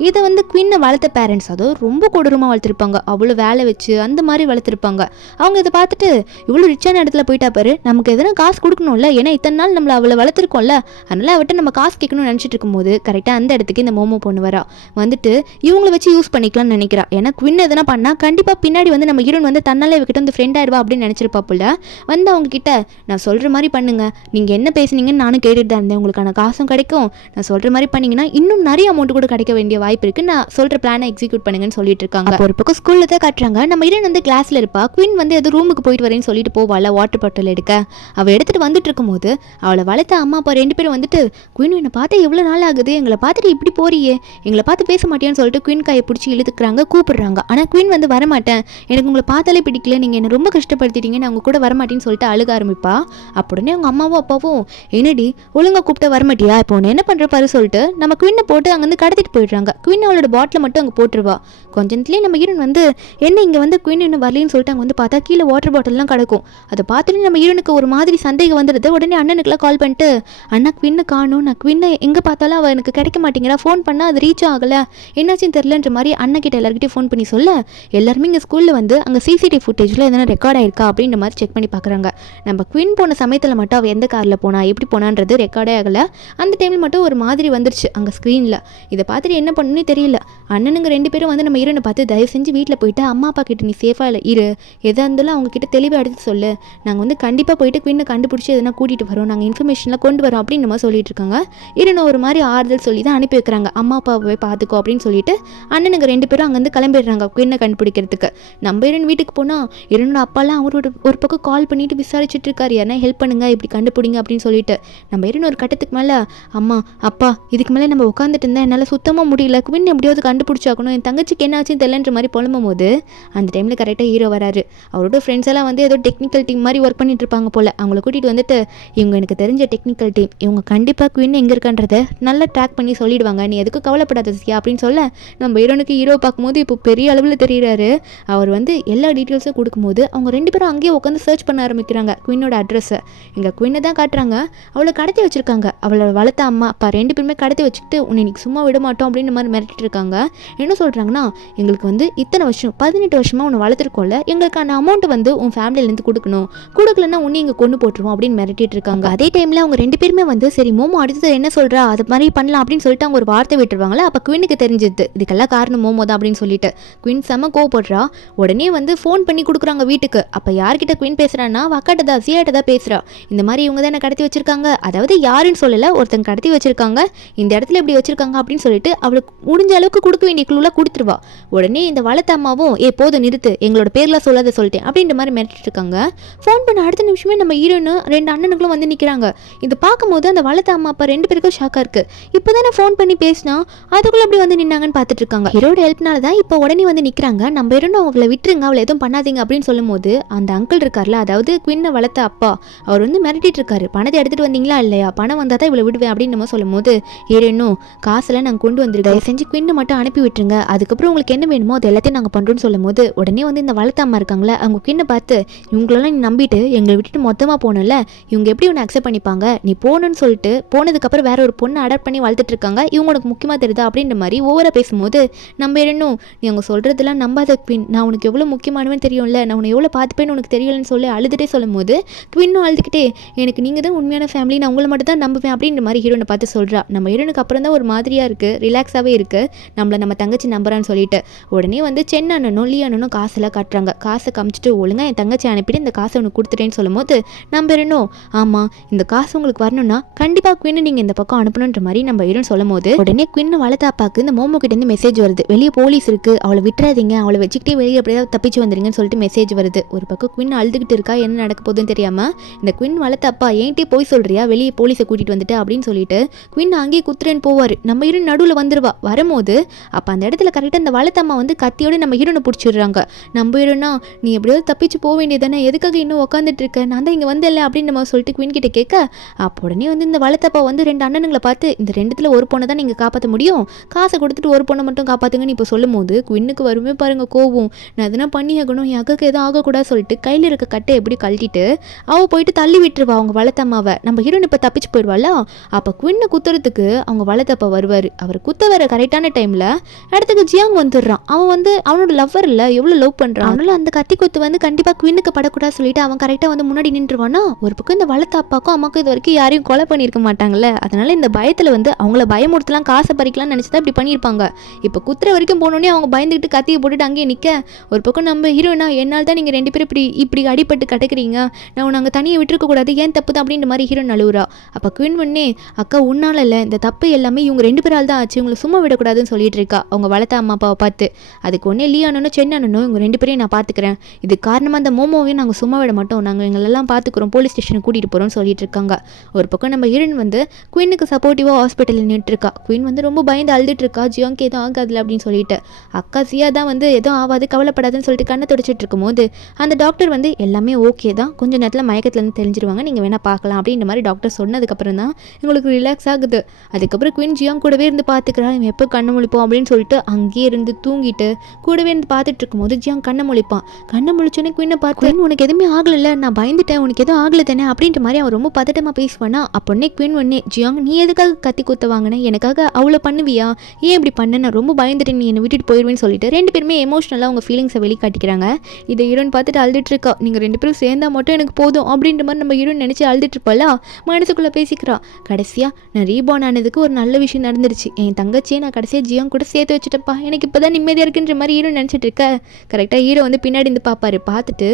இதை வந்து குயினை வளர்த்த பேரண்ட்ஸ் அதுவும் ரொம்ப கொடூரமாக வளர்த்துருப்பாங்க, அவ்வளோ வேலை வச்சு அந்த மாதிரி வளர்த்துருப்பாங்க. அவங்க இதை பார்த்துட்டு இவ்வளோ ரிச்சான இடத்துல போயிட்டா பாரு, நமக்கு எதனா காசு கொடுக்கணும்ல, ஏன்னா இத்தனை நாள் நம்மளை அவளை வளர்த்துருக்கோம்ல, அதனால அவட்ட நம்ம காசு கேட்கணும்னு நினச்சிட்டு இருக்கும்போது கரெக்டாக அந்த இடத்துக்கு இந்த மோமோ பொண்ணு வரா. வந்துட்டு இவங்களை வச்சு யூஸ் பண்ணிக்கலாம்னு நினைக்கிறா. ஏன்னா குயின் எதனா பண்ணால் கண்டிப்பாக பின்னாடி வந்து நம்ம ஹீரோன் வந்து தன்னால இவகிட்ட வந்து ஃப்ரெண்ட் ஆயிடுவா அப்படின்னு நினச்சிருப்பா போல. வந்து அவங்க கிட்ட நான் சொல்கிற மாதிரி பண்ணுங்க, நீங்கள் என்ன பேசுனீங்கன்னு நானும் கேட்டுட்டு தான் இருந்தேன், உங்களுக்கான காசும் கிடைக்கும், நான் சொல்கிற மாதிரி பண்ணிங்கன்னா இன்னும் நிறைய அமௌண்ட் கூட கிடைக்க வேண்டிய வாய்ப்பு இருக்குது, நான் சொல்கிற பிளானை எக்ஸிக்யூட் பண்ணுங்கன்னு சொல்லிட்டு இருக்காங்க. ஒரு பக்கம் ஸ்கூலில் தான் காட்டுறாங்க, நம்ம ஹீரோன் வந்து கிளாஸில் இருப்பா. குயின் வந்து ஏதோ ரூமுக்கு போயிட்டு வரேன்னு சொல்லிட்டு போவாள் வாட்டர் பாட்டில் எடுக்க. அவள் எடுத்துகிட்டு வந்துட்டு இருக்கும்போது அவளை வளர்த்த அம்மா அப்பா ரெண்டு பேரும் வந்துட்டு, குயின் என்னை பார்த்து எவ்வளோ நாள் ஆகுது, எங்களை பார்த்துட்டு இப்படி போறியே, எங்களை பார்த்து பேச மாட்டேன்னு சொல்லிட்டு குயின் கையை பிடிச்சி இழுத்துக்கிறாங்க, கூப்பிடுறாங்க. ஆனால் குயின் வந்து வரமாட்டேன், எனக்கு உங்களை பார்த்தாலே பிடிக்கல, நீங்கள் என்னை ரொம்ப கஷ்டப்படுத்திட்டீங்க, நான் அவங்க கூட வரமாட்டேன்னு சொல்லிட்டு அழுக ஆரம்பிப்பா. அப்படின்னே அவங்க அம்மாவும் அப்பாவும் என்னடி ஒழுங்காக கூப்பிட்டு வரமாட்டியா, இப்போ ஒன்று என்ன பண்ணுற பாரு சொல்லிட்டு நம்ம குயினை போட்டு அங்கேருந்து கடத்திட்டு போயிடுறாங்க. குயின் அவளோட பாட்டில் மட்டும் அங்கே போட்டுருவா. கொஞ்சத்துலேயே நம்ம ஹீரோன் வந்து என்ன இங்கே வந்து குயின் இன்னும் வரலன்னு சொல்லிட்டு அங்கே வந்து பார்த்தா கீழே வாட்டர் பாட்டில்லாம் கிடக்கும். அதை பார்த்துட்டு நம்ம ஹீரோனுக்கு ஒரு மாதிரி சந்தேகம் வந்துடுது. உடனே அண்ணனுக்குலாம் கால் பண்ணிட்டு, அண்ணா குயின்னு காணும், நான் குயினை எங்கே பார்த்தாலும் அவள் எனக்கு கிடைக்க மாட்டேங்கிறா, ஃபோன் பண்ணால் அது ரீச் ஆகலை, என்னாச்சுன்னு தெரிலன்ற மாதிரி அண்ணன் கிட்ட எல்லாருக்கிட்டே ஃபோன் பண்ணி சொல்ல எல்லாருமே இங்கே ஸ்கூலில் வந்து அங்கே சிசிடிவி ஃபுட்டேஜில் எதனா ரெக்கார்ட் ஆயிருக்கா அப்படின்ற மாதிரி செக் பண்ணி பார்க்குறாங்க. நம்ம குயின் போன சமயத்தில் மட்டும் அவள் எந்த காரில் போனா எப்படி போனான்றது ரெக்கார்டே ஆகலை. அந்த டைமில் மட்டும் ஒரு மாதிரி வந்துருச்சு அங்கே ஸ்க்ரீனில். இதை பார்த்துட்டு என்ன பண்ணுன்னு தெரியல. அண்ணனுங்க ரெண்டு பேரும் வந்து நம்ம ஹீரோனை பார்த்து தயவு செஞ்சு வீட்டில் போயிட்டு அம்மா அப்பா கிட்ட நீ சேஃபாக இல்லை இரு, எதாக இருந்தாலும் அவங்க கிட்ட தெளிவாக எடுத்து சொல்லு, நாங்கள் வந்து கண்டிப்பாக போயிட்டு குயினை கண்டுபிடிச்சி எதனா கூட்டிகிட்டு வரோம், நாங்கள் இன்ஃபர்மேஷன்லாம் கொண்டு வரோம் அப்படின்னு நம்ம சொல்லிட்டு இருக்காங்க. ஹீரோனை ஒரு மாதிரி ஆறுதல் சொல்லி தான் அனுப்பி வைக்கிறாங்க, அம்மா அப்பாவை பார்த்துக்கோ அப்படின்னு சொல்லிட்டு. அண்ணனுங்க ரெண்டு பேரும் அங்கேருந்து கிளம்பிடுறாங்க குயினை கண்டுபிடிக்கிறதுக்கு. நம்ம ஹீரோன் வீட்டுக்கு போனால் ஹீரோனோட அப்பாலாம் அவரோட ஒரு பக்கம் கால் பண்ணிட்டு விசாரிச்சுட்டு இருக்காரு, யாரா ஹெல்ப் பண்ணுங்க இப்படி கண்டுபிடிங்க அப்படின்னு சொல்லிட்டு. நம்ம ஹீரோன் ஒரு கட்டத்துக்கு மேலே அம்மா அப்பா இதுக்கு மேலே நம்ம உட்காந்துட்டு இருந்தால் என்னால் சுத்தமாக முடியல, குயின் எப்படியாவது கண்டுபிடிச்சாக்கணும், என் தங்கச்சிக்கு என்ன ஆச்சுன்னு தெரியலன்ற மாதிரி புலம்பும் போது அந்த டைமில் கரெக்டாக ஹீரோ வராரு. அவரோட ஃப்ரெண்ட்ஸ் எல்லாம் வந்து ஏதோ டெக்னிக்கல் டீம் மாதிரி ஒர்க் பண்ணிட்டு இருப்பாங்க போல். அவங்கள கூட்டிகிட்டு வந்துட்டு இவங்க எனக்கு தெரிஞ்ச டெக்னிக்கல் டீம், இவங்க கண்டிப்பாக குயின் எங்கே இருக்கான்றதை நல்லா ட்ராக் பண்ணி சொல்லிடுவாங்க, நீ எதுக்கு கவலைப்படாத சியா அப்படின்னு சொல்ல நம்ம ஹீரோனுக்கு ஹீரோ பார்க்கும்போது இப்போ பெரிய அளவில் தெரிகிறாரு. அவர் வந்து எல்லா டீட்டெயில்ஸும் கொடுக்கும்போது அவங்க ரெண்டு பேரும் அங்கேயே உட்காந்து சர்ச் பண்ண ஆரம்பிக்கிறாங்க குயினோட அட்ரஸை. எங்கள் குயினை தான் காட்டுறாங்க, அவளை கடத்தி வச்சுருக்காங்க. அவளை வளர்த்த அம்மா அப்பா ரெண்டு பேருமே கடத்தி வச்சுக்கிட்டு உன்னை இன்னைக்கு சும்மா விட மாட்டோம் அப்படின்னு மாதிரி மிரட்டிட்டு இருக்காங்க. என்ன சொல்கிறாங்கன்னா, எங்களுக்கு வந்து இத்தனை வருஷம் 18 வருஷமாக உன்னை வளர்த்துருக்கோம்ல, எங்களுக்கான அமௌண்ட்டு வந்து உன் ஃபேமிலியிலேருந்து கொடுக்கணும், கொடுக்கலன்னா உன்னை இங்கே கொண்டு போட்டுருவோம் அப்படின்னு மிரட்டிட்டு இருக்காங்க. அதே டைம்ல அவங்க 2 பேருமே வந்து சரி மோமோ அடுத்தது என்ன சொல்றா அது மாதிரி பண்ணலாம் அப்படின்னு சொல்லிட்டு அவங்க ஒரு வார்த்தை விட்டுருவாங்களா. அப்ப குயினுக்கு தெரிஞ்சிது இதுக்கெல்லாம் காரணம் மோமோ தான் அப்படின்னு சொல்லிட்டு குயின் செம கோவப்படுறா. உடனே வந்து ஃபோன் பண்ணி கொடுக்குறாங்க வீட்டுக்கு. அப்ப யார்கிட்ட குயின் பேசுறான்னா அக்காட்ட தான் சியாட்ட தான் பேசுறா. இந்த மாதிரி இவங்க தான் என்ன கடத்தி வச்சிருக்காங்க, அதாவது யாருன்னு சொல்லல, ஒருத்தங்க கடத்தி வச்சிருக்காங்க, இந்த இடத்துல இப்படி வச்சிருக்காங்க அப்படின்னு சொல்லிட்டு அவளுக்கு முடிஞ்ச அளவுக்கு கொடுக்க வேண்டிய குழுல கொடுத்துருவா. உடனே இந்த வளர்த்த அம்மாவும் போதும் நிறுத்து, எங்களோட பேர்ல சொல்லாத சொல்லிட்டேன் அப்படின்ற மாதிரி மிரட்டிட்டு இருக்காங்க. ஃபோன் பண்ண அடுத்த நிமிஷமே நம்ம ஹீரோனு 2 அண்ணனுங்களும் வந்து நிற்கிறாங்க. இதை பார்க்கும்போது அந்த வளர்த்த அம்மா அப்பா 2 பேருக்கும் ஷாக்காக இருக்கு. இப்போதானே ஃபோன் பண்ணி பேசினா அதுக்குள்ள அப்படி வந்து நின்னாங்கன்னு பார்த்துட்டு இருக்காங்க. ஹீரோட ஹெல்ப்னால தான் இப்போ உடனே வந்து நிற்கிறாங்க. நம்ம ஹீரோனும் அவளை விட்டுருங்க, அவளை எதுவும் பண்ணாதீங்க அப்படின்னு சொல்லும் போது அந்த அங்கிள் இருக்கார்ல, அதாவது குயினை வளர்த்த அப்பா, அவர் வந்து மிரட்டிட்டு இருக்காரு. பணத்தை எடுத்துட்டு வந்தீங்களா இல்லையா, பணம் வந்தால் தான் இவ்வளோ விடுவேன் அப்படின்னு நம்ம சொல்லும் போது ஹீரோனும் காசெல்லாம் நாங்கள் கொண்டு வந்துருக்கோம், செஞ்சு குயினை மட்டும் அனுப்பி விட்டுருங்க, அதுக்கப்புறம் உங்களுக்கு என்ன வேணுமோ அது எல்லாத்தையும் நாங்கள் பண்ணுறோன்னு சொல்லும் போது உடனே வந்து இந்த வளர்த்த அம்மா இருக்காங்களே அவங்க குயினை பார்த்து இவங்களெல்லாம் நீ நம்பிட்டு எங்களை விட்டுட்டு மொத்தமாக போனல, இவங்க எப்படி உன்னை அக்செப்ட் பண்ணிப்பாங்க, நீ போகணுன்னு சொல்லிட்டு போனதுக்கப்புறம் வேற ஒரு பொண்ணை அடாப்ட் பண்ணி வளர்த்துட்டு இருக்காங்க, இவங்க உனக்கு முக்கியமாக தெரியுதா அப்படின்ற மாதிரி ஓவராக பேசும்போது நம்ம இன்னும் நீ அவங்க சொல்கிறதெல்லாம் நம்பாத குயின், நான் உனக்கு எவ்வளோ முக்கியமானவன் தெரியும்ல, நான் உன்னை எவ்வளோ பார்த்துப்பேன்னு உனக்கு தெரியலன்னு சொல்லி அழுதுகிட்டே சொல்லும் போது குயினும் அழுதுகிட்டே எனக்கு நீங்கள் தான் உண்மையான ஃபேமிலி, நான் உங்களை மட்டும் தான் நம்புவேன் அப்படின்ற மாதிரி ஹீரோனை பார்த்து சொல்கிறா. நம்ம ஹீரோனுக்கு அப்புறம் தான் ஒரு மாதிரியாக இருக்குது, ரிலாக்ஸாகவே இருக்குது, நம்மளை நம்ம தங்கச்சி நம்புறான்னு சொல்லிட்டு உடனே வந்து சென்ன அண்ணனும் லீ அண்ணனும் காசெல்லாம் காட்டுறாங்க. காசை காமிச்சிட்டு ஒழுங்காக என் தங்கச்சி அனுப்பிட்டு இந்த காசை உனக்கு கொடுத்துட்டேன்னு சொல்லும் போது நம்ம ஹீரோனும் ஆமாம் இந்த காசு உங்களுக்கு வரணும்னா கண்டிப்பாக குயினை நீங்கள் இந்த பக்கம் அனுப்பணுன்ற மாதிரி நம்ம ஹீரோன் சொல்லும் போது உடனே குயினை வளர்த்தாப்பாக்கு இந்த மோமோ கிட்ட இருந்து மெசேஜ் வருது, வெளியே போலீஸ் இருக்குது, அவளை விட்டுறாதீங்க, அவளை வச்சுக்கிட்டே வெளியே அப்படியே தப்பிச்சு வந்துருங்கன்னு சொல்லிட்டு மெசேஜ் வருது. ஒரு பக்கம் குயின் அழுதுகிட்டு இருக்கா, என்ன நடக்க போகுதுன்னு தெரியாமல் இந்த குயின் வளர்த்தப்பா ஏன்ட்டே போய் சொல்கிறியா, வெளியே போலீஸை கூட்டிகிட்டு வந்துட்டு அப்படின்னு சொல்லிட்டு குயின் அங்கேயே குத்துறேன்னு போவார். நம்ம ஹீரோன் நடுவில் வந்துருவா. வரும்போது அப்போ அந்த இடத்துல கரெக்டாக அந்த வளர்த்தம்மா வந்து கத்தியோட நம்ம ஹீரோனை பிடிச்சிடுறாங்க. நம்ம ஹீரோனா நீ எப்படியாவது தப்பிச்சு போக வேண்டியதானே, எதுக்காக இன்னும் உட்காந்துட்டு இருக்க, நான் தான் இங்கே வந்தேன்ல அப்படின்னு நம்ம சொல்லிட்டு குயின் கிட்ட கேட்க அப்போ உடனே வந்து இந்த வளர்த்தப்பா வந்து 2 அண்ணனுங்களை பார்த்து இந்த 2த்துல ஒரு பொண்ணை தான் நீங்கள் காப்பாற்ற முடியும், காசை கொடுத்துட்டு ஒரு பொண்ணை மட்டும் காப்பாற்றுங்கன்னு இப்போ சொல்லும் போது குயினுக்கு வருமே பாருங்க கோவம், நான் எதனா பண்ணி ஆகணும், என் அக்காக்கு எதுவும் ஆகக்கூடாது சொல்லிட்டு கையில் இருக்க கட்டை எப்படி கழட்டிட்டு அவள் போயிட்டு தள்ளி விட்டுருவா அவங்க வளர்த்தம்மாவை. நம்ம ஹீரோன் இப்போ தப்பிச்சு போயிடுவாள். அப்போ குயினை குத்துறதுக்கு அவங்க வளர்த்தப்பா வருவார். அவர் குத்த வர கரெக்டான டைமில் இடத்துக்கு ஜியாங் வந்துடுறான். அவன் வந்து அவனோட லவ்வர் இல்லை, எவ்வளோ லவ் பண்ணுறான், அவனால அந்த கத்தி குத்து வந்து கண்டிப்பாக குயினுக்கு படக்கூடாது சொல்லிட்டு அவன் கரெக்டாக வந்து முன்னாடி நின்றுவானா. ஒரு பக்கம் இந்த வளர்த்த அப்பாக்கும் அம்மாக்கும் இது வரைக்கும் யாரையும் கொலை பண்ணியிருக்க மாட்டாங்கல்ல, அதனால இந்த பயத்தில் வந்து அவங்கள பயமுறுத்தலாம், காசை பறிக்கலாம்னு நினச்சி தான் இப்படி பண்ணியிருப்பாங்க. இப்போ குத்துற வரைக்கும் போனோடனே அவங்க பயந்துக்கிட்டு கத்தியை போட்டுட்டு அங்கேயே நிற்க ஒரு பக்கம் நம்ம ஹீரோனா என்னால் தான் நீங்கள் 2 பேரும் இப்படி அடிபட்டு கிடக்குறீங்க, நான் உன்னை அங்கே தனியாக விட்டுருக்க கூடாது, ஏன் தப்பு தான் அப்படின்ற மாதிரி ஹீரோன் அழுவுறா. அப்போ குயின் ஒன்னே அக்கா உன்னால இல்லை, இந்த தப்பு எல்லாமே இவங்க 2 பேரால் தான் ஆச்சு, இவங்களை சும்மா விடக்கூடாதுன்னு சொல்லிட்டு இருக்கா அவங்க வளர்த்த அம்மா அப்பாவை பார்த்து. அதுக்கு ஒன்னே லீ அண்ணனும் சென்ன அண்ணனும் இவங்க 2 பேரையும் நான் பார்த்துக்கிறேன், இது காரணமாக அந்த மோமோவையும் நாங்கள் சும்மா விட மாட்டோம், நாங்கள் எங்களெல்லாம் பார்த்துக்குறோம், போலீஸ் ஸ்டேஷனுக்கு கூட்டிகிட்டு போகிறோம்னு சொல்லிட்டு இருக்காங்க. ஒரு பக்கம் நம்ம ஹீரோன் வந்து குயினுக்கு சப்போர்ட்டிவாக ஹாஸ்பிட்டலில் நின்றுட்டு இருக்கா. குயின் வந்து ரொம்ப பயந்து அழுதுட்டு இருக்கா, ஜியாங்க்கு எதுவும் ஆகாதுல அப்படின்னு சொல்லிட்டு. அக்கா சியா தான் வந்து எதுவும் ஆகாது கவலைப்படாதுன்னு சொல்லிட்டு கண்ணை துடைச்சிட்டு இருக்கும்போது அந்த டாக்டர் வந்து எல்லாமே ஓகே தான், கொஞ்சம் நேரத்தில் மயக்கத்துலேருந்து தெரிஞ்சிருவாங்க, நீங்கள் வேணால் பார்க்கலாம் அப்படின்ற மாதிரி டாக்டர் சொன்னதுக்கப்புறம் தான் எங்களுக்கு ரிலாக்ஸ் ஆகுது. அதுக்கப்புறம் குயின் ஜியாங் கூடவே இருந்து பார்த்துக்கிறா, இவன் எப்போ கண்ணை முழிப்போம் அப்படின்னு சொல்லிட்டு அங்கேயே இருந்து தூங்கிட்டு கூடவே இருந்து பார்த்துட்டு இருக்கும்போது ஜியாங் கண்ணை முழிப்பான். கண்ணை முழிச்சோன்னே குயினை பார்த்து குயின் உனக்கு எதுவுமே ஆகலை, நான் பயந்துட்டேன், உனக்கு எதுவும் ஆகலை தானே அப்படின்ற மாதிரி அவன் ரொம்ப பதட்டமாக பேசுவானா. அப்போன்னே குயின் ஒன்னே ஜியாங் நீ எதுக்காக கத்தி குத்த வாங்கினேன், எனக்காக அவ்வளோ பண்ணுவியா, ஏன் இப்படி பண்ண, நான் ரொம்ப பயந்துட்டேன், நீ என்னை விட்டுட்டு போயிடுவேன்னு சொல்லிட்டு 2 பேருமே எமோஷனலாக அவங்க ஃபீலிங்ஸை வெளிக்காட்டிக்கிறாங்க. இதை ஹீரோன் பார்த்துட்டு அழுதுட்டு இருக்கா, நீங்கள் 2 பேரும் சேர்ந்தா மட்டும் எனக்கு போதும் அப்படின்ற மாதிரி நம்ம ஹீரோன் நினச்சி அழுதுட்டு இருப்பாளா, மனசுக்குள்ளே பேசிக்கிறா. கடைசியாக நான் ரீபார்ன் ஆனதுக்கு ஒரு நல்ல விஷயம் நடந்துருச்சு, என் தங்கச்சியை நான் கடைசியாக ஜியாங் கூட சேர்த்து வச்சுட்டப்பா, எனக்கு இப்போ தான் நிம்மதியாக இருக்குன்ற மாதிரி ஹீரோ நினச்சிட்டு இருக்க. கரெக்டாக ஹீரோ வந்து பின்னாடி இருந்து பார்ப்பாரு. பார்த்துட்டு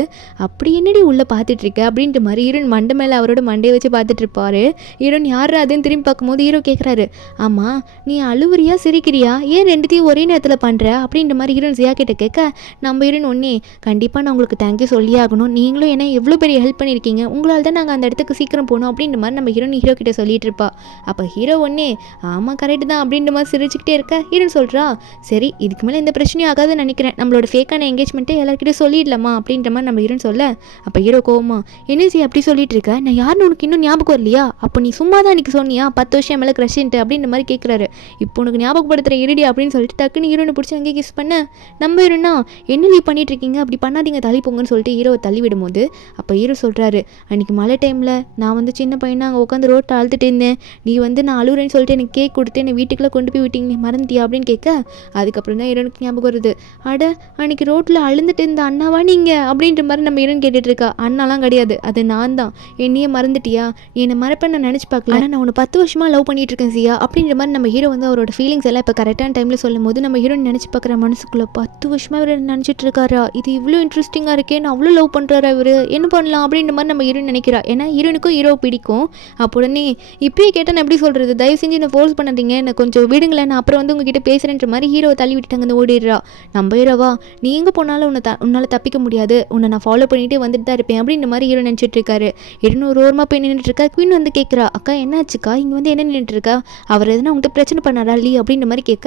அப்படி என்னடி உள்ளே பார்த்துட்டு இருக்க அப்படின்ற மாதிரி ஹீரோன் மண்டை மேலே அவரோட மண்டையை வச்சு பார்த்துட்டு இருப்பாரு. ஹீரோன் யாரா அதுன்னு திரும்பி பார்க்கும்போது ஹீரோ கேட்குறாரு, ஆமாம் நீ அழுவுறியா சிரிக்கிறியா, ஏன் 2த்தையும் ஒரே நேரத்தில் பண்ணுற அப்படின்ற மாதிரி ஹீரோன் ஜியா கிட்ட கேட்க நம்ம ஹீரோன் ஒன்னே கண்டிப்பாக நான் உங்களுக்கு தேங்க்யூ சொல்லி ஆகணும், நீங்களும் என்ன எவ்வளோ பெரிய ஹெல்ப் பண்ணியிருக்கீங்க, உங்களால் தான் நாங்கள் அந்த இடத்துக்கு சீக்கிரம் போகணும் அப்படின்ற மாதிரி நம்ம ஹீரோ கிட்ட சொல்லிட்டு இருப்பா. அப்போ ஹீரோ ஒன்னே ஆமாம் கரெக்டு தான் அப்படின்ற மாதிரி சிரிச்சுக்கிட்டே இருக்க. ஹீரோன் சொல்கிறா சரி இதுக்கு மேலே எந்த பிரச்சனையும் ஆகாதுன்னு நினைக்கிறேன், நம்மளோட ஃபேக்கான என்கேஜ்மெண்ட்டை எல்லாருக்கிட்டையும் சொல்லிடலாமா அப்படின்ற மாதிரி நம்ம ஹீரோன் சொல்ல அப்போ ஹீரோ கோவமா என்ன ஜி அப்படி சொல்லிட்டு இருக்க, நான் யாருன்னு உனக்கு இன்னும் ஞாபகம் வரலையா, அப்போ நீ சும்மா தான் அன்றைக்கி சொன்னியா 10 வருஷம் மேலே க்ரஷ்ன்ட்டு அப்படின்ற மாதிரி கேட்குறாரு. இப்போ உனக்கு ஞாபகப்படுத்துகிற இருடி அப்படின்னு சொல்லிட்டு டக்குன்னு ஹீரோனை பிடிச்சி அங்கேயே கிஸ் பண்ண நம்ம ஹீரோனா என்ன லீவ் பண்ணிட்டு இருக்கீங்க, அப்படி பண்ணாதீங்க தள்ளி போங்கன்னு சொல்லிட்டு ஹீரோவை தள்ளி விடும்போது அப்போ ஹீரோ சொல்கிறாரு அன்றைக்கி மழை டைமில் நான் வந்து சின்ன பையனா அங்கே உட்காந்து ரோட்டை அழுத்துட்டு இருந்தேன், நீ வந்து நான் அழுகுறேன்னு சொல்லிட்டு எனக்கு கேக் கொடுத்து என்னை வீட்டுக்குள்ளே கொண்டு போய் விட்டீங்க, நீ மறந்துட்டியா அப்படின்னு கேட்க அதுக்கப்புறம் தான் ஹீரோனுக்கு ஞாபகம் வருது, அட அன்றைக்கி ரோட்டில் அழுந்துட்டு இருந்த அண்ணாவா நீங்கள் அப்படின்ற மாதிரி நம்ம ஹீரோன் கேட்டுட்டு இருக்கா. அண்ணாலாம் கிடையாது, அது நான் தான், என்னையே மறந்துட்டியா, என்னை மறப்பேன் நான் நினச்சி பார்க்கல, ஆனால் நான் உன்னை 10 வருஷமாக லவ் பண்ணிட்டு இருக்கேன் சியா அப்படின்ற மாதிரி நம்ம ஹீரோ வந்து அவரோட ஃபீலிங்ஸ் எல்லாம் இப்போ கரெக்டான டைமில் சொல்லும் போது நம்ம ஹீரோயின் நினச்சி பார்க்குற மனசுக்குள்ளே 10 வருஷமாக இவர் நினச்சிட்டு இருக்காரா, இது இவ்வளோ இன்ட்ரெஸ்டிங்காக இருக்கே, நான் அவ்வளோ லவ் பண்ணுறாரா இவர், என்ன பண்ணலாம் அப்படின்ற மாதிரி நம்ம ஹீரோயின் நினைக்கிறா. ஏன்னா ஹீரோனுக்கும் ஹீரோ பிடிக்கும். அப்போ உடனே இப்பயே கேட்டால் நான் எப்படி சொல்கிறது, தயவு செஞ்சு என்னை ஃபோர்ஸ் பண்ணாதீங்க, எனக்கு கொஞ்சம் விடுங்களேன், நான் அப்புறம் வந்து உங்ககிட்ட பேசுகிறேன்ற மாதிரி ஹீரோவை தள்ளி விட்டுட்டாங்க, அந்த ஓடிடுறா. நம்ம ஹீரோவா நீ எங்கே போனாலும் உன்னால் தப்பிக்க முடியாது, உன்னை நான் ஃபாலோ பண்ணிகிட்டே வந்துட்டு தான் இருப்பேன் அப்படின்ற மாதிரி ஹீரோ நினச்சிட்டு இருக்காரு. ஒரு ஓரமாக போய் நின்றுட்டு இருக்கா. குயின் வந்து கேட்குறா, அக்கா என்னாச்சுக்கா இங்கே வந்து என்ன நின்றுட்டு இருக்கா, அவர் எதுனா உங்கள்கிட்ட பிரச்சனை பண்ணாரா லீ அப்படின்ற மாதிரி கேட்க,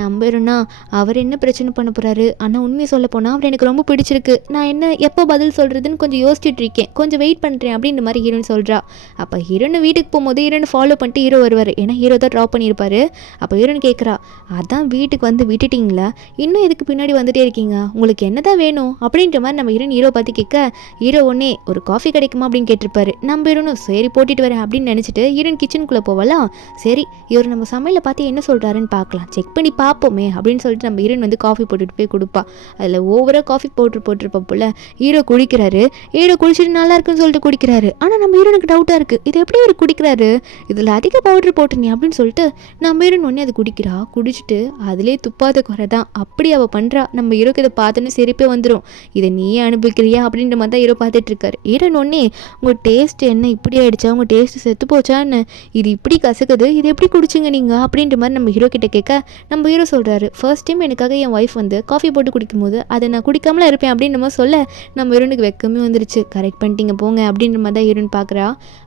நம்புறேன்னா அவர் என்ன பிரச்சனை பண்ண போகிறாரு, ஆனால் உண்மையை சொல்ல போனால் அவர் எனக்கு ரொம்ப பிடிச்சிருக்கு, நான் என்ன எப்போ பதில் சொல்கிறதுன்னு கொஞ்சம் யோசிச்சுட்டு இருக்கேன், கொஞ்சம் வெயிட் பண்ணுறேன் அப்படின்ற மாதிரி ஹீரோன்னு சொல்கிறா. அப்போ ஹீரோன்னு வீட்டுக்கு போகும்போது ஹீரோனை ஃபாலோ பண்ணிட்டு ஹீரோ வருவார், ஏன்னா ஹீரோ தான் ட்ராப் பண்ணியிருப்பார். அப்போ ஹீரோன்னு கேட்குறா, அதான் வீட்டுக்கு வந்து விட்டுட்டிங்களா, இன்னும் எதுக்கு பின்னாடி வந்துட்டே இருக்கீங்க, உங்களுக்கு என்ன தான் வேணும் அப்படின்ற மாதிரி நம்ம ஹீரோ பார்த்து கேட்க, ஹீரோ ஒன்னே ஒரு காஃபி கிடைக்குமா அப்படின்னு கேட்டிருப்பாரு. நம்ம ஹீரோனும் சரி போட்டுட்டு வரேன் அப்படின்னு நினச்சிட்டு ஹீரோயின் கிச்சனுக்குள்ளே போகலாம். சரி இவர் நம்ம சமையலை பார்த்து என்ன சொல்கிறாருன்னு பார்க்கலாம், செக் பண்ணி பார்ப்போமே அப்படின்னு சொல்லிட்டு நம்ம ஹீரோயின் வந்து காஃபி போட்டுட்டு போய் கொடுப்பா. அதில் ஓவராக காஃபி போட்டிருப்பா போல. ஹீரோ குடிக்கிறாரு. ஹீரோ குடிச்சிட்டு நல்லா இருக்குன்னு சொல்லிட்டு குடிக்கிறாரு. ஆனால் நம்ம ஹீரோனுக்கு டவுட்டாக இருக்குது, இது எப்படி இவர் குடிக்கிறாரு, இதில் அதிக பவுடர் போட்டுனே அப்படின்னு சொல்லிட்டு நம்ம ஹீரோயின் ஒன்றே அது குடிக்கிறா. குடிச்சிட்டு அதிலே துப்பாத குறை தான் அப்படி அவள் பண்ணுறா. நம்ம ஹீரோக்கு இதை பார்த்தோன்னு சிரிப்பே வந்துடும். இதை நீயே அனுபவிக்கிறியா அப்படின்ற மாதிரி தான் ஹீரோ பார்த்துட்டு இருக்காரு. ஹீரோயின் ஒன்னே உங்கள் டேஸ்ட் என்ன இப்படி ஆகிடுச்சா, உங்கள் டேஸ்ட்டு செத்து போச்சான்னு, இது இப்படி கசக்குது, இது எப்படி குடிச்சிங்க நீங்கள் அப்படின்ற மாதிரி நம்ம ஹீரோ கிட்ட கேட்க, நம்ம ஹீரோ சொல்கிறாரு, ஃபர்ஸ்ட் டைம் எனக்காக என் ஒய்ஃப் வந்து காஃபி போட்டு குடிக்கும்போது அதை நான் குடிக்காமலாம் இருப்பேன் அப்படின்ற மாதிரி சொல்ல நம்ம ஹீரோனுக்கு வெக்கமே வந்துருச்சு. கரெக்ட் பண்ணிட்டீங்க போங்க அப்படின்ற மாதிரி தான் ஹீரோயின் பார்க்குறா.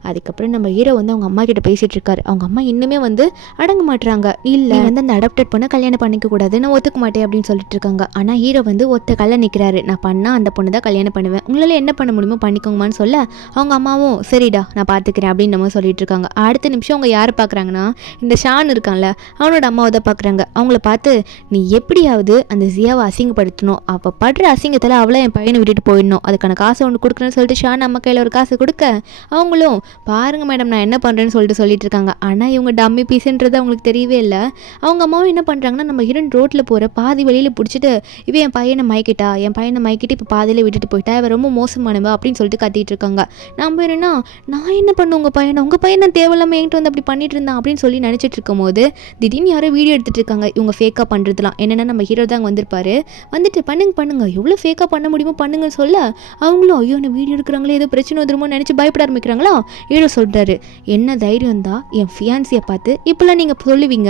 அதுக்கப்புறம் நம்ம ஹீரோ வந்து அவங்க அம்மா கிட்ட பேசிகிட்டு இருக்காரு. அவங்க அம்மா இன்னுமே வந்து அடங்க மாட்டுறாங்க. இல்லை வந்து அந்த அடாப்டட் பொண்ணை கல்யாணம் பண்ணிக்க கூடாது, நான் ஒத்துக்க மாட்டேன் அப்படின்னு சொல்லிட்டு இருக்காங்க. ஆனால் ஹீரோ வந்து ஒத்த கல்ல நிற்கிறாரு, நான் பண்ணால் அந்த பொண்ணு தான் கல்யாணம் பண்ணுவேன், உங்களால் என்ன பண்ண முடியுமோ பண்ணிக்கோங்கம்மான்னு சொல்ல அவங்க அம்மாவும் சரிடா நான் பார்த்துக்கிறேன் அப்படின்னு நம்ம சொல்லிட்டு இருக்காங்க. அடுத்த நிமிஷம் அவங்க யாரை பார்க்குறாங்கன்னா, இந்த ஷான் இருக்கான்ல அவனோட அம்மாவை தான் பார்க்குறாங்க. அவங்கள பார்த்து, நீ எப்படியாவது அந்த ஜியாவை அசிங்கப்படுத்தணும், அப்போ படுற அசிங்கத்தில் அவளை என் பையனை விட்டுட்டு போயிடணும், அதுக்கான காசை ஒன்று கொடுக்குறேன்னு சொல்லிட்டு ஷான் அம்மா கையில் ஒரு காசை கொடுக்க, அவங்களும் பாருங்க மேடம் நான் என்ன பண்ணுறேன்னு சொல்லிட்டு இருக்காங்க. ஆனால் இவங்க டம்மி பீஸுன்றது அவங்களுக்கு தெரியவே இல்லை. அவங்க அம்மாவும் என்ன பண்ணுறாங்கன்னா, நம்ம ஹீரோயின் ரோட்டில் போகிற பாதி வழியில் பிடிச்சிட்டு, இவன் என் பையனை மயக்கிட்டு இப்போ பாதியில் விட்டுட்டு போயிட்டா, இவன் ரொம்ப மோசமானவ அப்படின்னு சொல்லிட்டு கத்திட்டு இருக்காங்க. நம்ம என்னன்னா, நான் என்ன பண்ண உங்கள் பையனை தேவையில்லாமல் என்கிட்ட வந்து அப்படி பண்ணிட்டு இருந்தான் அப்படின்னு சொல்லி நினச்சிட்டு இருக்கும் போது திடீர்னு யாரோ வீடியோ எடுத்துகிட்டு இருக்காங்க. இவங்க ஃபேக்காக பண்ணுறதுலாம் என்னென்னா, நம்ம ஹீரோ தான் வந்திருப்பாரு. வந்துட்டு பண்ணுங்க எவ்வளோ ஃபேக்காக பண்ண முடியுமோ பண்ணுங்கன்னு சொல்ல, அவங்களும் ஐயோ நான் வீடியோ எடுக்கிறாங்களே ஏதோ பிரச்சனை வந்துருமோ நினச்சி பயப்பட ஆரம்பிக்கிறாங்களா. ஹீரோ சொல்கிறாரு, என்ன தைரியம் தான் என் ஃபியான்சியை பார்த்து இப்போலாம் நீங்கள் சொல்லுவீங்க,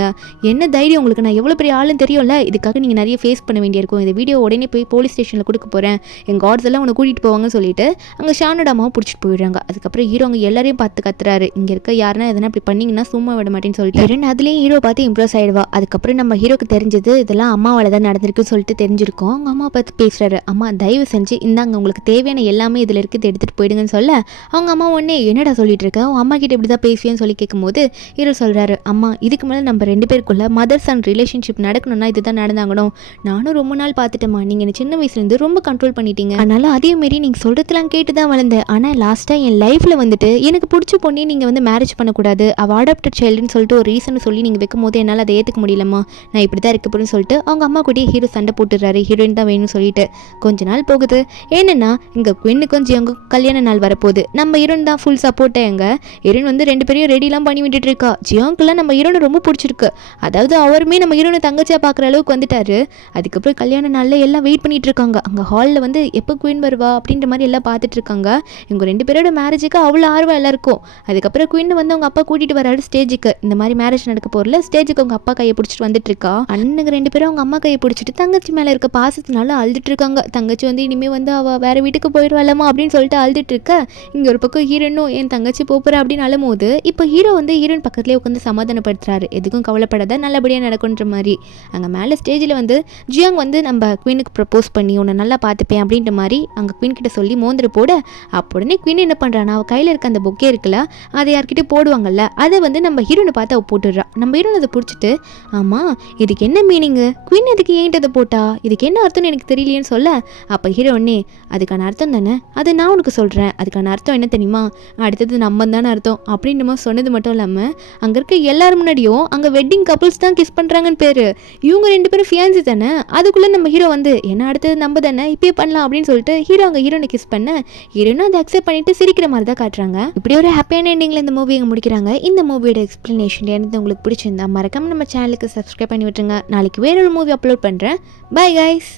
என்ன தைரியம் உங்களுக்கு, நான் எவ்வளோ பெரிய ஆளுன்னு தெரியும்ல, இதுக்காக நீங்கள் நிறைய ஃபேஸ் பண்ண வேண்டியிருக்கும், இந்த வீடியோ உடனே போய் போலீஸ் ஸ்டேஷனில் கொடுக்க போகிறேன், எங்கள் கார்ட்ஸ் எல்லாம் உன்னை கூட்டிகிட்டு போவாங்கன்னு சொல்லிட்டு அங்கே ஷானோட அம்மாவை பிடிச்சிட்டு போயிடுறாங்க. அதுக்கப்புறம் ஹீரோ அங்கே எல்லாரையும் பார்த்து கத்துறாரு, இங்கே இருக்க யாருன்னா எதனா இப்படி பண்ணிங்கன்னா சும்மா விட மாட்டேன்னு சொல்லிட்டு அதுலேயும் ஹீரோ பார்த்து இம்ப்ரெஸ் ஆகிடுவா. அதுக்கப்புறம் நம்ம ஹீரோக்கு தெரிஞ்சது இதெல்லாம் அம்மாவால் தான் நடந்திருக்குன்னு சொல்லிட்டு தெரிஞ்சிருக்கோம். அவங்க அம்மா பார்த்து பேசுகிறாரு, அம்மா தயவு செஞ்சு இந்தாங்க உங்களுக்கு தேவையான எல்லாமே இதில் இருக்குது எடுத்துகிட்டு போயிடுங்கன்னு சொல்ல, அவங்க அம்மா உடனே என்னடா சொல்லிட்டு இருக்க, உன் அம்மா கிட்ட இப்படி தான் பேசுவேன்னு சொல்லி கேட்கும்போது ஹீரோ சொல்கிறாரு, அம்மா இதுக்கு மேலே நம்ம 2 பேருக்குள்ள மதர் சன் ரிலேஷன்ஷிப் நடக்கணும்னா இதுதான் நடந்தாங்கணும், நானும் ரொம்ப நாள் பார்த்துட்டேம்மா, நீங்கள் என்ன சின்ன வயசுலேருந்து ரொம்ப கண்ட்ரோல் பண்ணிட்டீங்க, அதனால அதேமாரி நீங்கள் சொல்கிறதுலாம் கேட்டு தான் வளர்ந்தேன், ஆனால் லாஸ்ட்டாக என் லைஃப்பில் வந்துட்டு எனக்கு பிடிச்ச பொண்ணே நீங்கள் வந்து மேரேஜ் பண்ணக்கூடாது, அவள் அடாப்டட் சைல்டுன்னு சொல்லிட்டு ஒரு ரீசன் சொல்லி நீங்கள் வைக்கும் போது என்னால் அதை ஏற்றுக்க முடியலம்மா, நான் இப்படி தான் இருக்க போகிறேன்னு சொல்லிட்டு அவங்க அம்மா கூடயே ஹீரோ சண்டை போட்டுடுறாரு. ஹீரோயின் தான் வேணும்னு சொல்லிட்டு கொஞ்ச நாள் போகுது. என்னென்னா இங்கே பெண்ணு கொஞ்சம் எங்கள் கல்யாண நாள் வரப்போகுது. நம்ம ஹீரோயின் தான் ஃபுல் சப்போர்ட்டாக ஹீரோயின் வந்து 2 பேரையும் ரெடிலாம் பண்ணி விட்டுட்டு இருக்கா. ஜியோங்கெல்லாம் நம்ம ஹீரோனை ரொம்ப பிடிச்சிருக்கு. அதாவது அவருமே நம்ம ஹீரோனை தங்கச்சியாக பார்க்குற அளவுக்கு வந்துட்டாரு. அதுக்கப்புறம் கல்யாண நாளில் எல்லாம் வெயிட் பண்ணிட்டு இருக்காங்க. அங்கே ஹாலில் வந்து எப்போ குயின் வருவா அப்படின்ற மாதிரி எல்லாம் பார்த்துட்டு இருக்காங்க. இவங்க 2 பேரோட மேரேஜுக்கு அவ்வளோ ஆர்வம் எல்லாருக்கும். அதுக்கப்புறம் குயின் வந்து அவங்க அப்பா கூட்டிகிட்டு வராரு ஸ்டேஜுக்கு. இந்த மாதிரி மேரேஜ் நடக்க போகிறல ஸ்டேஜுக்கு அவங்க அப்பா கையை பிடிச்சிட்டு வந்துட்டு இருக்கா. அண்ணனுங்க 2 பேரும் அவங்க அம்மா கையை பிடிச்சிட்டு தங்கச்சி மேலே இருக்க பாசத்தினால அழுதுட்டு இருக்காங்க. தங்கச்சி வந்து இனிமேல் வந்து அவள் வேறு வீட்டுக்கு போயிடுவாளமா அப்படின்னு சொல்லிட்டு அழுதுட்டு இருக்க, இங்கே ஒரு பக்கம் ஹீரோனும் என் தங்கச்சி போகிற அப்படின்னு அழும்போது இப்போ ஹீரோ வந்து ஹீரோயின் பக்கத்துலேயே உட்காந்து சமாதானப்படுத்துறாரு, எதுக்கும் கவலைப்படாத நல்லபடியாக நடக்குன்ற மாதிரி. அங்கே மேலே ஸ்டேஜில் வந்து ஜியாங் வந்து நம்ம குயினுக்கு ப்ரப்போஸ் பண்ணி உன்னை நல்லா பார்த்துப்பேன் அப்படின்ற மாதிரி அங்கே குயின் கிட்ட சொல்லி மோந்திர போட, அப்போ உடனே குயின் என்ன பண்ணுறான்னா அவள் கையில் இருக்க அந்த பொக்கே இருக்குல்ல அதை யார்கிட்ட போடுவாங்கல்ல அதை வந்து நம்ம ஹீரோனை பார்த்து அவள் போட்டுடுறா. நம்ம ஹீரோனை அதை பிடிச்சிட்டு, ஆமாம் இதுக்கு என்ன மீனிங்கு, குயின் எதுக்கு ஏன்ட்டு அதை போட்டா, இதுக்கு என்ன அர்த்தம்னு எனக்கு தெரியலையேன்னு சொல்ல அப்போ ஹீரோ ஒன்னே அதுக்கான அர்த்தம் தானே அதை நான் உனக்கு சொல்கிறேன், அதுக்கான அர்த்தம் என்ன தெரியுமா, அடுத்தது நம்ம தானே அர்த்தம் அப்படின்னு சொன்னது மட்டும் இல்லாமல் அங்கே இருக்க எல்லாரும் முன்னாடியும் அங்கே வெட்டிங் கப்புள்ஸ் தான் கிஸ் பண்ணுறாங்கன்னு பேர், இவங்க 2 பேரும் ஃபியான்சி தானே, அதுக்குள்ளே நம்ம ஹீரோ வந்து என்ன அடுத்தது நம்ம தானே இப்பயே பண்ணலாம் அப்படின்னு சொல்லிட்டு ஹீரோ அங்கே ஹீரோனை கிஸ் பண்ண ஹீரோனும் அதை அக்செப்ட் பண்ணிட்டு சிரிக்கிற மாதிரி தான் காட்டுறாங்க. இப்படி ஒரு ஹாப்பியான எண்டிங்கில் இந்த மூவி முடிக்கிறாங்க. இந்த மூவியோட எக்ஸ்பிளனேஷன் எனக்கு உங்களுக்கு பிடிச்சிருந்தா மறக்காம நம்ம சேனலுக்கு சப்ஸ்கிரைப் பண்ணி விட்டுருங்க. நாளைக்கு வேற ஒரு மூவி அப்லோட் பண்ணுறேன். Bye guys.